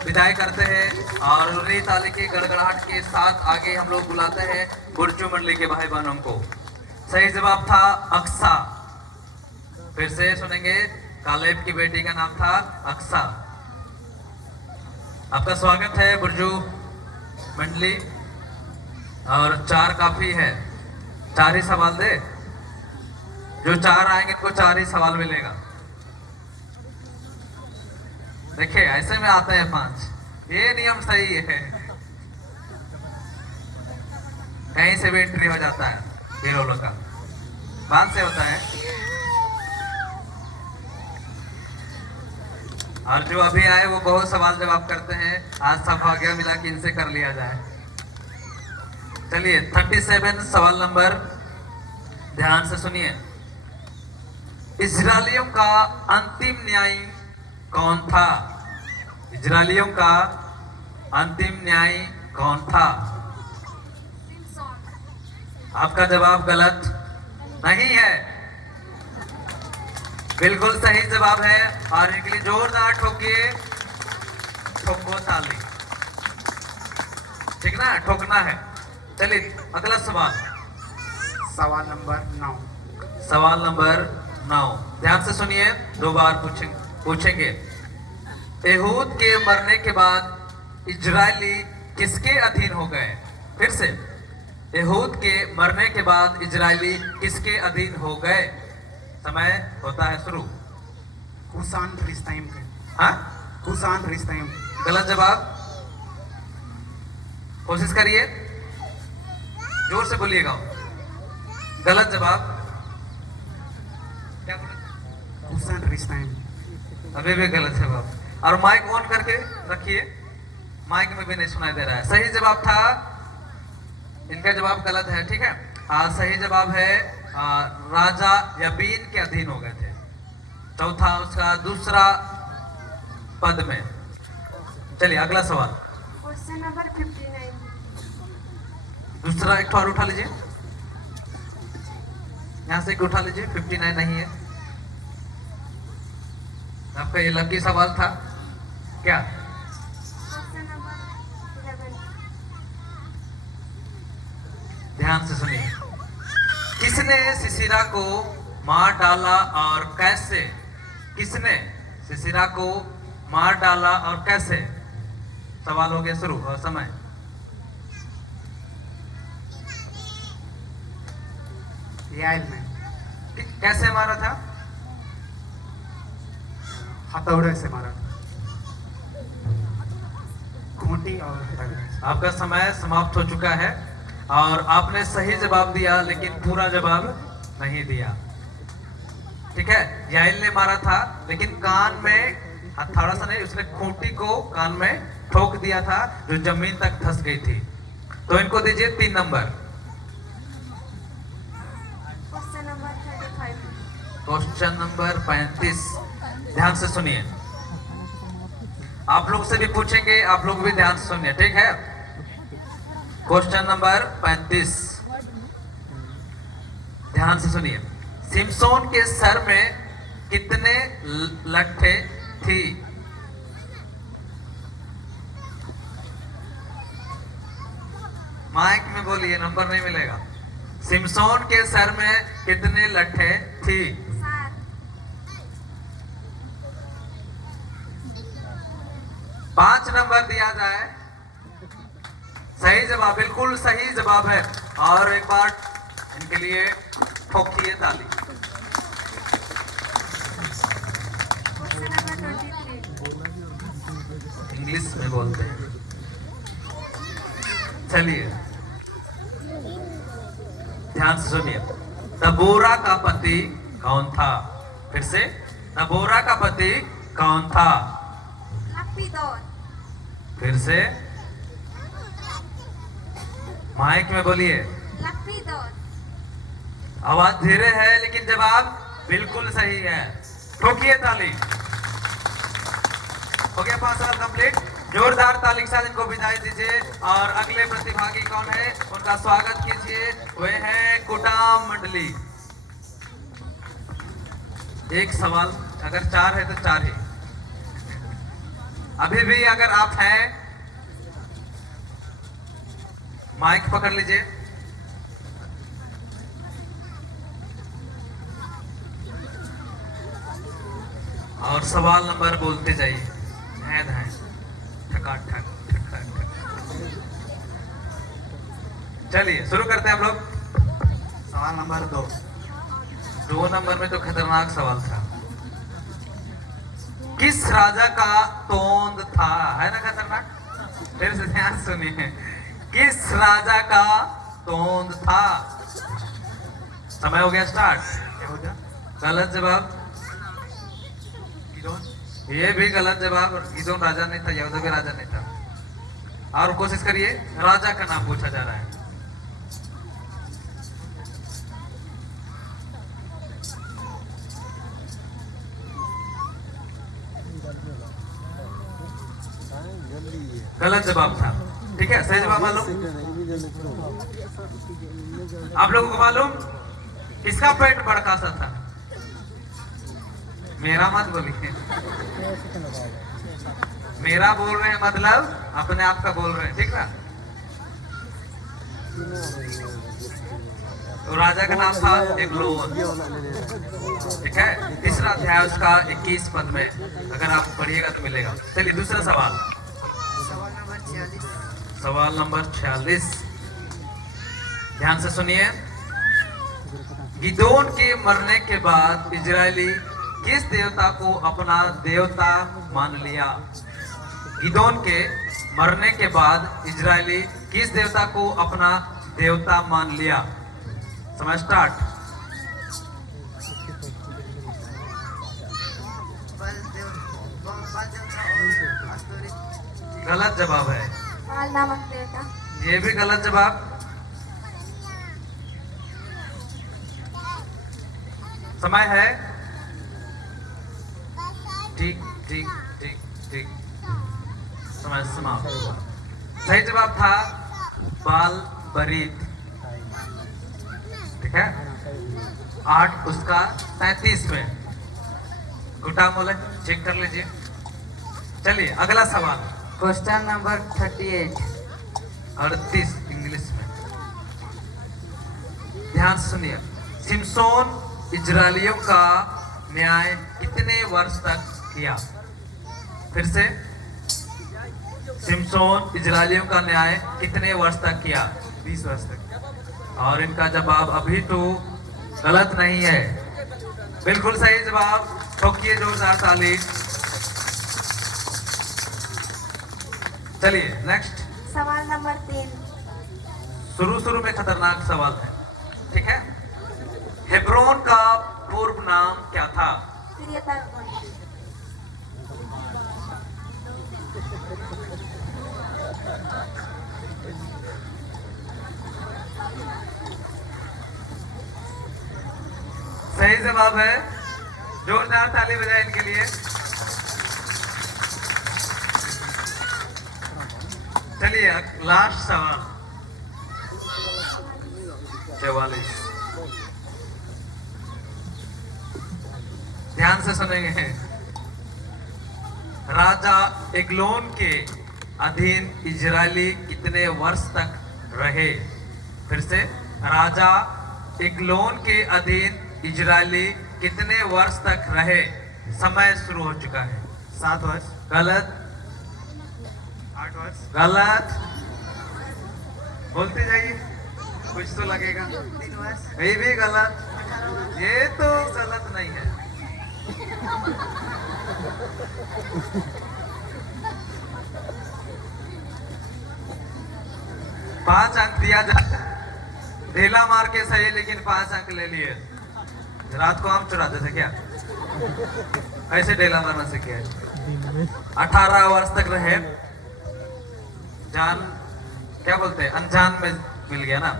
विदाई करते हैं। और उन्हीं ताली के गड़गड़ाहट के साथ आगे हम लोग बुलाते हैं बुर्जू मंडली के भाई बहनों को। सही जवाब था अक्सा। फिर से सुनेंगे। कालेब की बेटी का नाम था अक्सा। आपका स्वागत है बुर्जू मंडली। और 4 काफी है, 4 ही सवाल दे। जो 4 आएंगे इनको 4 ही सवाल मिलेगा। देखिए ऐसे में आते हैं 5। ये नियम सही है, कहीं से भी एंट्री हो जाता है हीरो लोग का। बात से होता है। और जो अभी आए वो बहुत सवाल जवाब करते हैं। आज सौभाग्य मिला कि इनसे कर लिया जाए। चलिए 37 सवाल नंबर। ध्यान से सुनिए। इजरायलियों का अंतिम न्यायी कौन था? इजरायलियों का अंतिम न्यायी कौन था? आपका जवाब गलत नहीं है, बिल्कुल सही जवाब है। और इनके लिए जोरदार ठोकिए। ठोको ताली। ठीक ना, ठोकना है। चलिए अगला सवाल। सवाल नंबर 9। सवाल नंबर 9। ध्यान से सुनिए, 2 बार पूछेंगे। एहूद के मरने के बाद इजरायली किसके अधीन हो गए? फिर से, एहूद के मरने के बाद इजरायली किसके अधीन हो गए? समय होता है शुरू। कुसान रिस्ताइम के। हाँ, कुसान रिस्ताइम। गलत जवाब। कोशिश करिए, जोर से बोलिएगा। गलत जवाब। क्या बोले? कुसान रिस्ताइम। अभी भी गलत जवाब। और माइक ऑन करके रखिए, माइक में भी नहीं सुनाई दे रहा है। सही जवाब था, इनका जवाब गलत है। ठीक है, सही जवाब है राजा यबीन के अधीन हो गए थे। चौथा उसका दूसरा पद में। चलिए अगला सवाल। Question number 59। दूसरा एक और उठा लीजिए, यहाँ से एक उठा लीजिए। 59 नहीं है आपका, ये लकी सवाल था क्या? Question number 11। ध्यान से सुनिए। किसने शिशिरा को मार डाला और कैसे? किसने शिशिरा को मार डाला और कैसे? सवाल हो गया शुरू और समय। याद में कैसे मारा था? हथौड़े से मारा, खूंटी और हथौड़े। आपका समय समाप्त हो चुका है और आपने सही जवाब दिया लेकिन पूरा जवाब नहीं दिया। ठीक है, याइल ने मारा था लेकिन कान में हथौड़ा से नहीं, उसने खूंटी को कान में ठोक दिया था जो जमीन तक धंस गई थी। तो इनको दीजिए 3 number. Question number 35। Question number 35। ध्यान से सुनिए, आप लोग से भी पूछेंगे, आप लोग भी ध्यान से सुनिए, ठीक है। क्वेश्चन नंबर 35, ध्यान से सुनिए। सिमसोन के सर में कितने लट्ठे थी? माइक में बोलिए, नंबर नहीं मिलेगा। सिमसोन के सर में कितने लट्ठे थी? 7। 5 नंबर दिया जाए। सही जवाब, बिल्कुल सही जवाब है। और एक बार इनके लिए ठोकिए ताली। Question number 23। इंग्लिश में बोलते हैं। चलिए ध्यान से सुनिए। दबोरा का पति कौन था? फिर से, दबोरा का पति कौन था? लपीदोर। फिर से माइक में बोलिए। लपीदोर। आवाज धीरे है लेकिन जवाब बिल्कुल सही है। ठोकिए ताली। हो गया 5 सवाल कंप्लीट। जोरदार ताली के साथ इनको विदाई दीजिए और अगले प्रतिभागी कौन है उनका स्वागत कीजिए। वे हैं कुटाम मंडली। एक सवाल, अगर 4 है तो 4 ही। अभी भी अगर आप हैं, माइक पकड़ लीजिए। और सवाल नंबर बोलते जाइए। है ठक। चलिए शुरू करते हैं हम लोग। सवाल नंबर 2। 2 नंबर में तो खतरनाक सवाल था। किस राजा का तोंद था? है ना खतरनाक? फिर से ध्यान सुनिए। किस राजा का तोंद था? समय हो गया स्टार्ट। गलत जवाब गिदोन। ये भी गलत जवाब। गिदोन राजा नहीं था, यहूदा भी राजा नहीं था। और कोशिश करिए, राजा का नाम पूछा जा रहा है। गलत जवाब था। ठीक है, सही जवाब मालूम? आप लोगों को मालूम किसका पेट बड़का सा था? मेरा मत बोलिए। मेरा बोल रहे हैं मतलब अपने आप का बोल रहे हैं, ठीक ना? तो राजा का नाम था एग्लोन। ठीक है, तीसरा अध्याय उसका 21 पद में अगर आप पढ़िएगा तो मिलेगा। चलिए दूसरा सवाल। सवाल नंबर 46। ध्यान से सुनिए। गिदोन के मरने के बाद इजरायली किस देवता को अपना देवता मान लिया? गिदोन के मरने के बाद इजरायली किस देवता को अपना देवता मान लिया? समय स्टार्ट। गलत जवाब है। बाल नामक देवता। ये भी गलत जवाब। समय है। ठीक ठीक ठीक ठीक। समय समाप्त हुआ। सही जवाब था बाल बरीत। ठीक है, 8 उसका 33 में गुटा मोले चेक कर लीजिए। चलिए अगला सवाल, क्वेश्चन नंबर 38। 38 इंग्लिश में। ध्यान से सुनिए। सिमसोन इजरायलियों का न्याय कितने वर्ष तक किया? फिर से, सिमसोन इजरायलियों का न्याय कितने वर्ष तक किया? 20 वर्ष तक। और इनका जवाब अभी तो गलत नहीं है, बिल्कुल सही जवाब। ठोकिए जोरदार ताली। चलिए नेक्स्ट। सवाल नंबर 3। शुरू में खतरनाक सवाल है। ठीक है, हेब्रोन का पूर्व नाम क्या था? सही जवाब है, जोरदार ताली बजाएं इनके लिए। चलिए लास्ट सवाल, 44। ध्यान से सुनेंगे। राजा एग्लोन के अधीन इजरायली कितने वर्ष तक रहे? फिर से, राजा एग्लोन के अधीन इजरायली कितने वर्ष तक रहे? समय शुरू हो चुका है। 7 वर्ष। गलत। 8 वर्ष। गलत। बोलते जाइए, कुछ तो लगेगा। 3 वर्ष। ये भी गलत। ये तो गलत नहीं है। पांच अंक दिया जाए। ढीला मार के सही, लेकिन 5 अंक ले लिए। रात को आम चुराते थे क्या? ऐसे ढीला मारना सीखे। 18 वर्ष तक रहे। जान क्या बोलते हैं, अनजान में मिल गया ना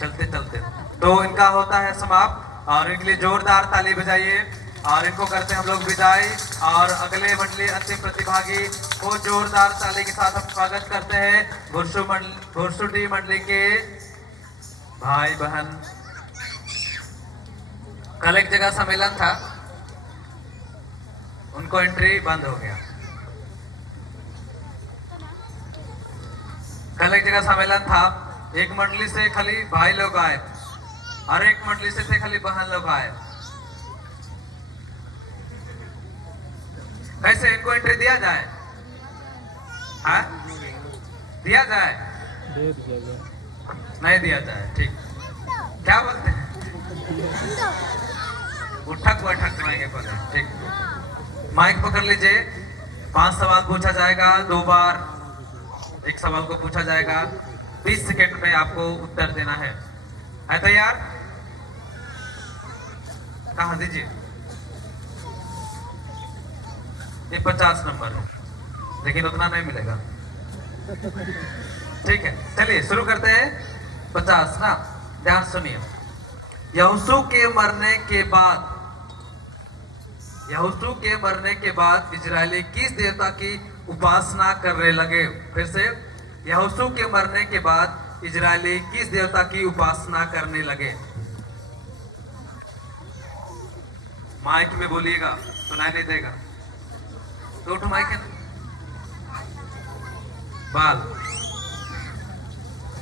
चलते चलते। तो इनका होता है समाप्त, और इनके लिए जोरदार ताली बजाइए। और इनको करते हैं हम लोग विदाई। और अगले मंडली अंतिम प्रतिभागी को जोरदार ताली के साथ हम स्वागत करते हैं। घुरसुटी मंडली के भाई बहन। कल एक जगह सम्मेलन था, उनको एंट्री बंद हो गया। कल एक जगह सम्मेलन था, एक मंडली से खाली भाई लोग आए और एक मंडली से थे खाली बहन लोग आए। कैसे इनको एंट्री दिया जाए? हाँ, दिया जाए? नहीं दिया जाए। ठीक, क्या बोलते हैं? उठक बैठक कराएंगे पहले। ठीक, माइक पकड़ लीजिए। 5 सवाल पूछा जाएगा, 2 बार एक सवाल को पूछा जाएगा। 20 सेकेंड में आपको उत्तर देना है तैयार? कहाँ दीजिए। ये 50 नंबर है, लेकिन उतना नहीं मिलेगा। ठीक है, चलिए शुरू करते हैं। 50 ना, ध्यान सुनिए। यहोशू के मरने के बाद इजरायली किस देवता की उपासना करने लगे? फिर से, यहोशू के मरने के बाद इजरायली किस देवता की उपासना करने लगे? माइक में बोलिएगा, सुनाई नहीं देगा तो उठ माइक है ना। बाल।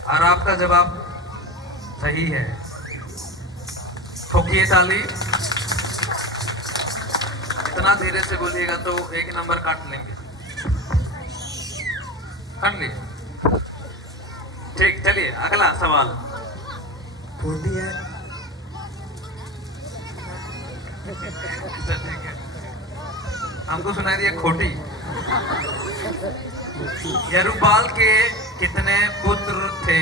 और आपका जवाब सही है, ठोकिए ताली। इतना धीरे से बोलिएगा तो 1 नंबर काट लेंगे। काट लिए? ठीक, चलिए अगला सवाल। खोटी है। ठीक है, हमको सुनाई दिया खोटी। यरूबाल के कितने पुत्र थे?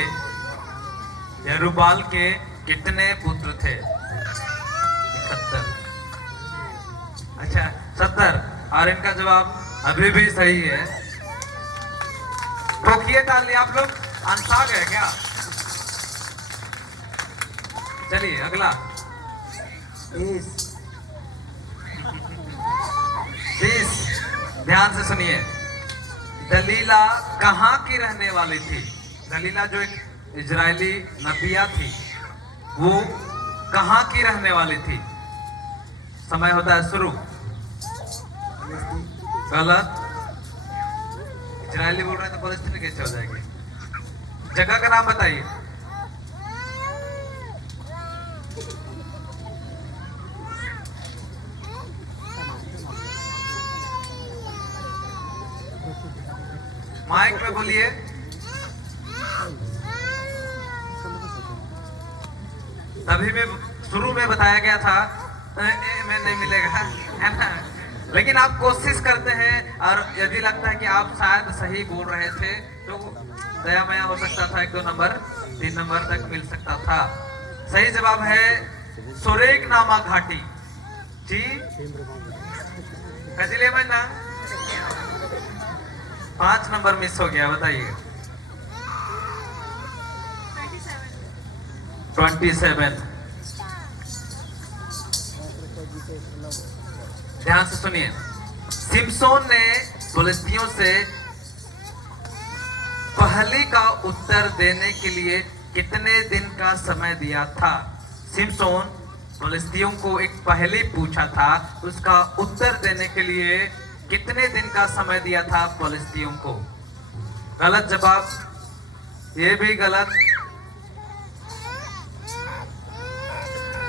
यरूबाल के कितने पुत्र थे? 70। अच्छा 70। और इनका जवाब अभी भी सही है। ठोकिए ताली। आप लोग अंसा गए क्या? चलिए अगला। 20। ध्यान से सुनिए। दलीला कहाँ की रहने वाली थी? दलीला जो एक इजरायली नबिया थी, वो कहाँ की रहने वाली थी? समय होता है शुरू। गलत। इजरायली बोल रहे हैं तो फलस्तीन कैसे हो जाएगी? जगह का नाम बताइए। माइक में बोलिए। तभी में शुरू में बताया गया था में नहीं मिलेगा, है ना? लेकिन आप कोशिश करते हैं और यदि लगता है कि आप शायद सही बोल रहे थे तो दया मया हो सकता था, 1-2 नंबर 3 नंबर तक मिल सकता था। सही जवाब है सोरेक नामा घाटी जी। कजिले में ना 5 नंबर मिस हो गया, बताइए। 27। ध्यान से सुनिए। सिमसोन ने फिलिस्तीनियों से पहली का उत्तर देने के लिए कितने दिन का समय दिया था? सिमसोन फिलिस्तीनियों को एक पहेली पूछा था, उसका उत्तर देने के लिए कितने दिन का समय दिया था फिलिस्तीनियों को? गलत जवाब, ये भी गलत।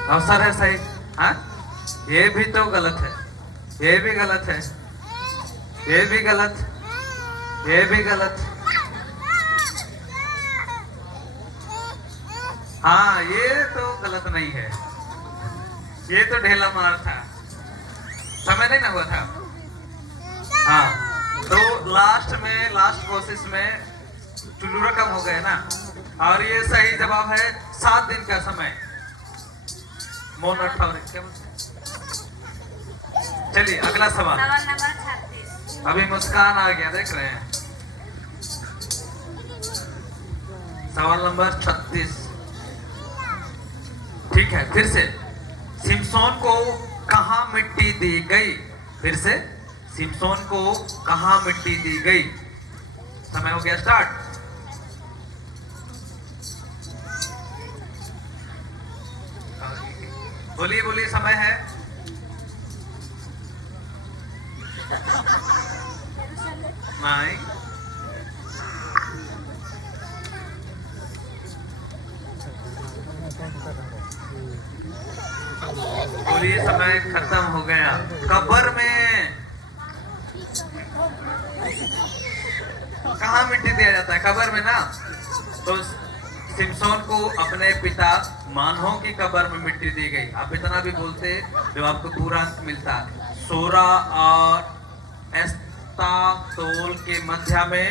अवसर है सही, हाँ? ये भी तो गलत है, ये भी गलत है, ये भी गलत, ये भी गलत। हाँ, ये तो गलत नहीं है, ये तो ढेला मार था, समय नहीं ना हुआ था। हाँ, तो लास्ट कोशिश में चुल्लू रकम हो गए ना, और ये सही जवाब है 7 दिन का समय। मोन 28 क्या बोलते हैं? चलिए अगला सवाल। सवाल नंबर 36। अभी मुस्कान आ गया, देख रहे हैं। सवाल नंबर 36। ठीक है, फिर से। सिमसोन को कहां मिट्टी दी गई? फिर से, सिमसोन को कहां मिट्टी दी गई? समय हो गया स्टार्ट। बोलिए बोलिए, समय है। नहीं, बोलिए, समय खत्म हो गया। कब्र में कहाँ मिट्टी दिया जाता है? कब्र में ना। तो सिमसोन को अपने पिता मानहो की कब्र में मिट्टी दी गई। आप इतना भी बोलते जो आपको पूरा अंक मिलता। सोरा और एस्तातोल के मध्य में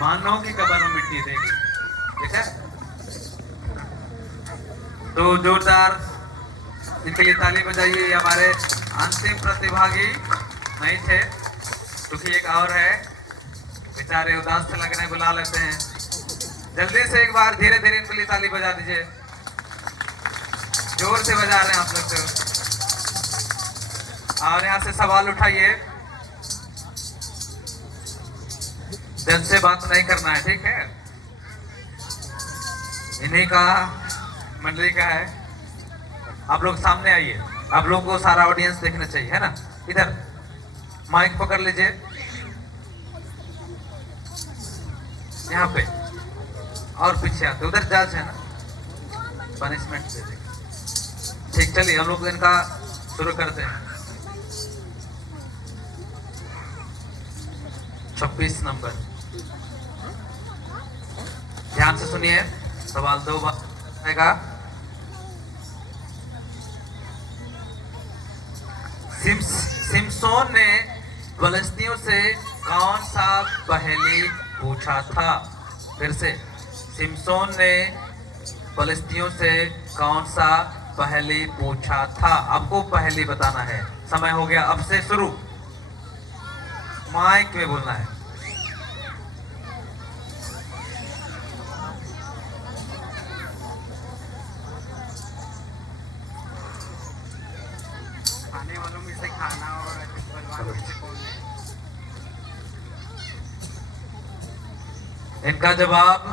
मानहो की कब्र में मिट्टी देगी, ठीक है? तो जोरदार इनके लिए ताली बजाइए। ये हमारे अंतिम प्रतिभागी नहीं थे, क्योंकि एक और है, बेचारे उदास से लग रहे हैं, बुला लेते हैं। जल्दी से एक बार धीरे धीरे इनके लिए ताली बजा दीजिए। जोर से बजा रहे हैं आप लोग तो। और यहाँ से सवाल उठाइए। जज से बात नहीं करना है, ठीक है? इन्हीं का मंडली का है। आप लोग सामने आइए, आप लोगों को सारा ऑडियंस देखना चाहिए, है ना? इधर माइक पकड़ लीजिए, यहाँ पे, और पीछे आते। उधर जज है ना, पनिशमेंट दे देंगे। ठीक, चलिए हम लोग इनका शुरू करते हैं। 26 नंबर, ध्यान से सुनिए। सवाल 2 बार आएगा। सिमसोन ने फिलिस्तीनियों से कौन सा पहेली पूछा था? फिर से, सिमसोन ने फिलिस्तीनियों से कौन सा पहेली पूछा था? आपको पहेली बताना है। समय हो गया, अब से शुरू। माइक में बोलना है। खाने वालों में से खाना और परिवार में से कौन है? इनका जवाब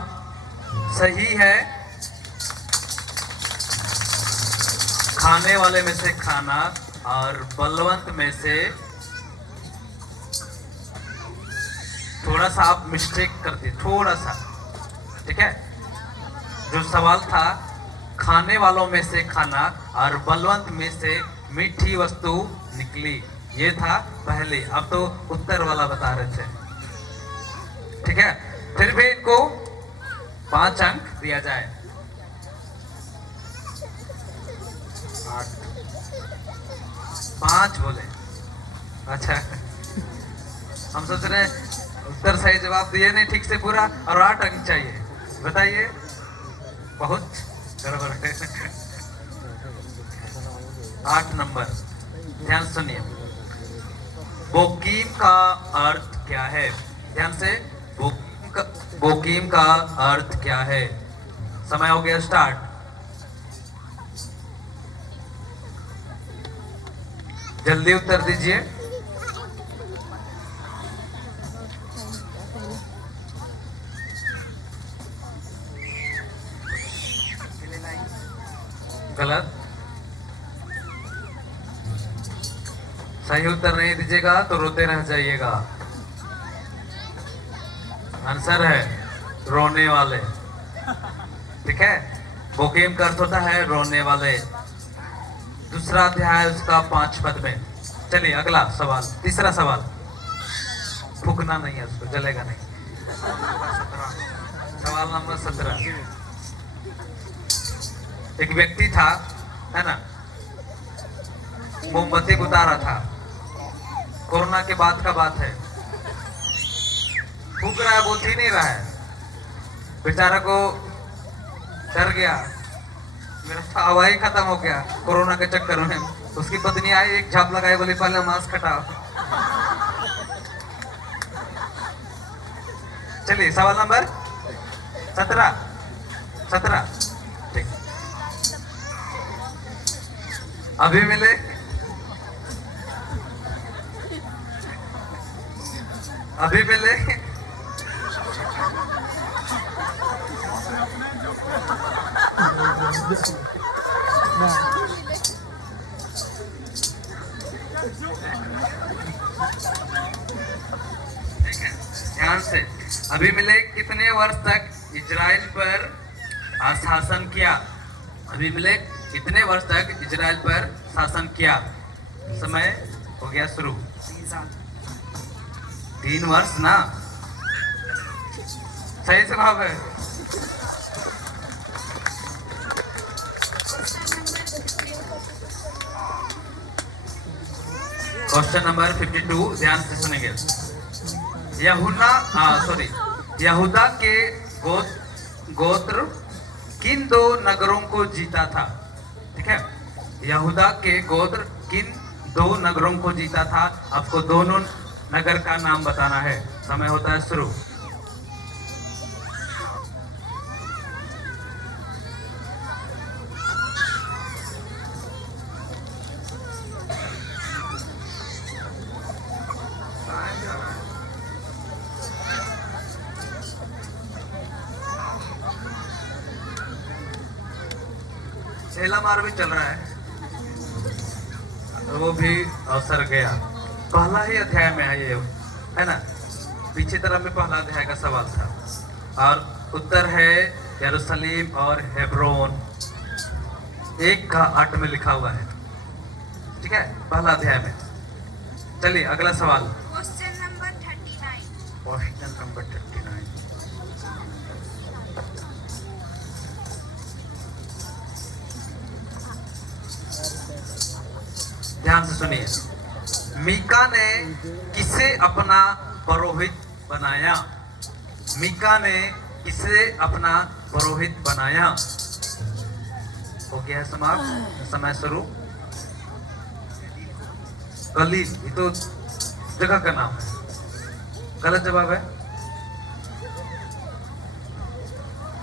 सही है। खाने वाले में से खाना और बलवंत में से थोड़ा सा आप मिस्टेक कर दिए, थोड़ा सा। ठीक है, जो सवाल था खाने वालों में से खाना और बलवंत में से मीठी वस्तु निकली, ये था पहले। अब तो उत्तर वाला बता रहे थे। ठीक है, फिर भी इनको 5 अंक दिया जाए। 5 बोले, अच्छा। हम सोच रहे हैं उत्तर सही जवाब दिए नहीं ठीक से पूरा, और 8 अंक चाहिए। बताइए, बहुत गड़बड़ है। 8 नंबर, ध्यान सुनिए। बोकीम का अर्थ क्या है? ध्यान से, बोकीम का अर्थ क्या है? समय हो गया स्टार्ट। जल्दी उत्तर दीजिए। गलत, सही उत्तर नहीं दीजिएगा तो रोते रह जाइएगा। आंसर है रोने वाले। ठीक है, बोकीम का अर्थ होता है रोने वाले। दूसरा अध्याय उसका 5 पद में। चलिए अगला सवाल, तीसरा सवाल। फूकना नहीं है, उसको जलेगा नहीं। सवाल नंबर 17। एक व्यक्ति था, है ना, मोमबत्ती बुता रहा था। कोरोना के बाद का बात है। फूक रहा है, बुझ ही नहीं रहा है। बेचारा को डर गया, मेरा हवा ही खत्म हो गया कोरोना के चक्कर में। उसकी पत्नी आई, एक झाप लगाई, बोली पहले मास्क हटाओ। चलिए सवाल नंबर 17। ठीक, अभी मिले। अभी मिले। ध्यान से, अबीमेलेक कितने वर्ष तक इजराइल पर शासन किया? अबीमेलेक कितने वर्ष तक इजराइल पर शासन किया? समय हो गया शुरू। 3 वर्ष ना, सही जवाब है। क्वेश्चन नंबर 52, ध्यान से सुनेंगे। यहूदा के गोत्र किन 2 नगरों को जीता था? ठीक है, यहूदा के गोत्र किन 2 नगरों को जीता था? आपको दोनों नगर का नाम बताना है। समय होता है शुरू। पहला मार भी चल रहा है, तो वो भी अवसर गया। पहला ही अध्याय में है ये, है ना। पीछे तरफ में पहला अध्याय का सवाल था, और उत्तर है यरूशलेम और हेब्रोन। 1 का 8 में लिखा हुआ है। ठीक है, पहला अध्याय में। चलिए अगला सवाल। Question number 39। Question number 39। ध्यान से सुनिए। मीका ने किसे अपना पुरोहित बनाया? मीका ने किसे अपना पुरोहित बनाया? हो गया है समाप्त, समय शुरू। गलील, ये तो जगह का नाम है। गलत जवाब है,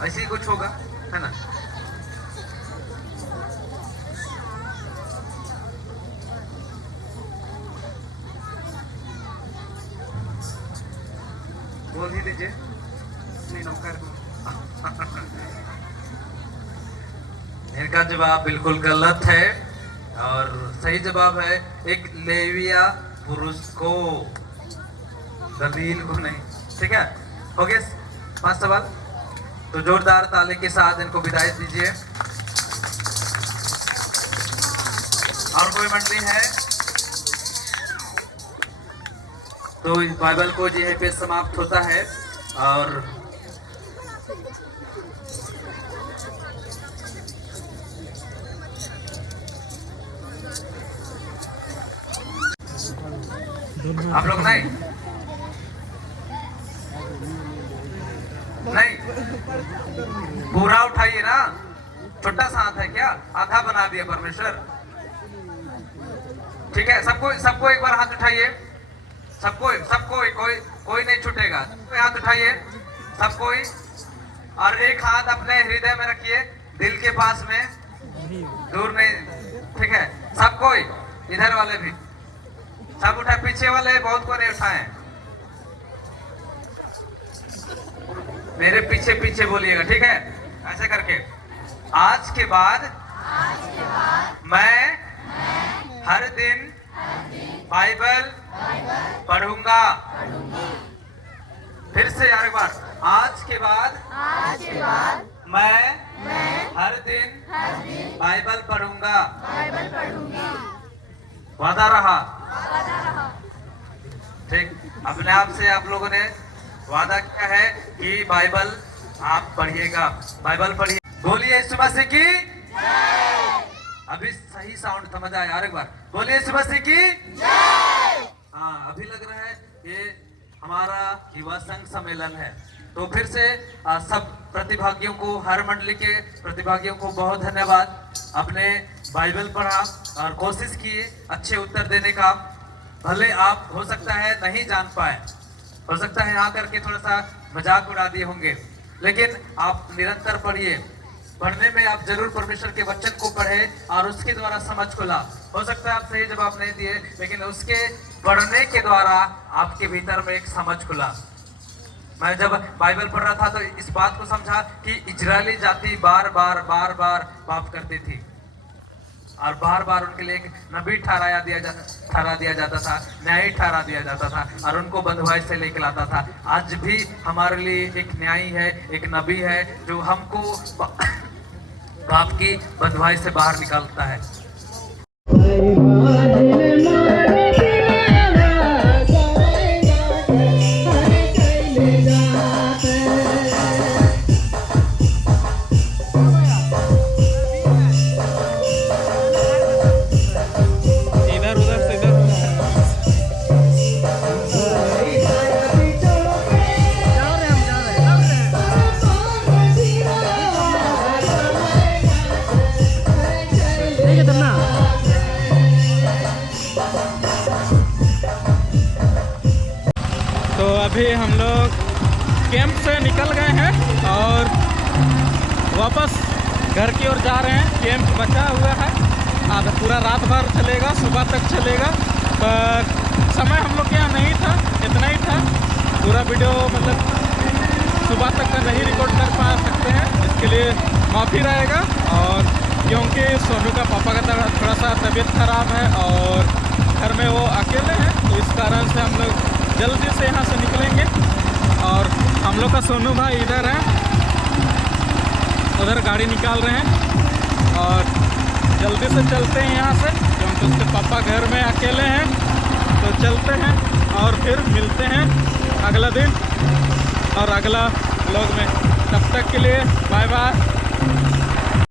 ऐसे ही कुछ होगा, है ना। बोल ही लीजिए। नहीं, इनका जवाब बिल्कुल गलत है और सही जवाब है एक लेविया पुरुष को, दलील को नहीं। ठीक है, हो गया 5 सवाल। तो जोरदार ताली के साथ इनको विदाई दीजिए। और कोई मंडली है तो इस बाइबल को यहीं पे समाप्त होता है। और आप लोग नहीं पूरा उठाइए ना, छोटा सा हाथ है क्या, आधा बना दिया परमेश्वर। ठीक है, सबको एक बार हाथ उठाइए, सबको कोई नहीं छूटेगा। हाथ उठाइए सब कोई, और एक हाथ अपने हृदय में रखिए, दिल के पास में, दूर नहीं। ठीक है, सब कोई, इधर वाले भी सब उठाए, पीछे वाले बहुत को नहीं उठाए, मेरे पीछे पीछे बोलिएगा। ठीक है, ऐसे करके आज के बाद मैं हर दिन बाइबल पढ़ूंगा। फिर से यार एक बार, आज के बाद मैं हर दिन बाइबल पढ़ूंगा। वादा रहा। ठीक, अपने आप से आप लोगों ने वादा किया है कि बाइबल आप पढ़िएगा, बाइबल पढ़िए। बोलिए यीशु मसीह की। अभी सही साउंड समझ आया, यार एक बार बोलिए यीशु मसीह की। हाँ, अभी लग रहा है ये हमारा युवा संघ सम्मेलन है। तो फिर से सब प्रतिभागियों को, हर मंडली के प्रतिभागियों को बहुत धन्यवाद। आपने बाइबल पढ़ा और कोशिश किए अच्छे उत्तर देने का। भले आप हो सकता है नहीं जान पाए, हो सकता है यहाँ करके थोड़ा सा मजाक उड़ा दिए होंगे, लेकिन आप निरंतर पढ़िए। पढ़ने में आप जरूर परमेश्वर के वचन को पढ़े और उसके द्वारा समझ खुला। हो सकता है आप सही जवाब नहीं दिए, लेकिन उसके पढ़ने के द्वारा आपके भीतर में एक समझ खुला। मैं जब बाइबल पढ़ रहा था तो इस बात को समझा कि इजरायली जाति बार बार पाप करती थी और बार बार उनके लिए एक नबी ठहरा दिया जाता था, न्यायी ठहरा दिया जाता था और उनको बंधुआई से लेकर लाता था। आज भी हमारे लिए एक न्यायी है, एक नबी है जो हमको पाप की बंधुआई से बाहर निकालता है। तो अभी हम लोग कैंप से निकल गए हैं और वापस घर की ओर जा रहे हैं। कैंप बचा हुआ है, आज पूरा रात भर चलेगा, सुबह तक चलेगा, पर समय हम लोग के यहाँ नहीं था, इतना ही था। पूरा वीडियो मतलब सुबह तक का नहीं रिकॉर्ड कर पा सकते हैं, इसके लिए माफ़ी रहेगा। और क्योंकि सोनू का पापा का थोड़ा सा तबीयत खराब है और घर में वो अकेले हैं, तो इस कारण से हम लोग जल्दी से यहाँ से निकलेंगे। और हम लोग का सोनू भाई इधर है, उधर गाड़ी निकाल रहे हैं और जल्दी से चलते हैं यहाँ से, क्योंकि उसके पापा घर में अकेले हैं। तो चलते हैं और फिर मिलते हैं अगला दिन और अगला व्लॉग में। तब तक के लिए बाय बाय।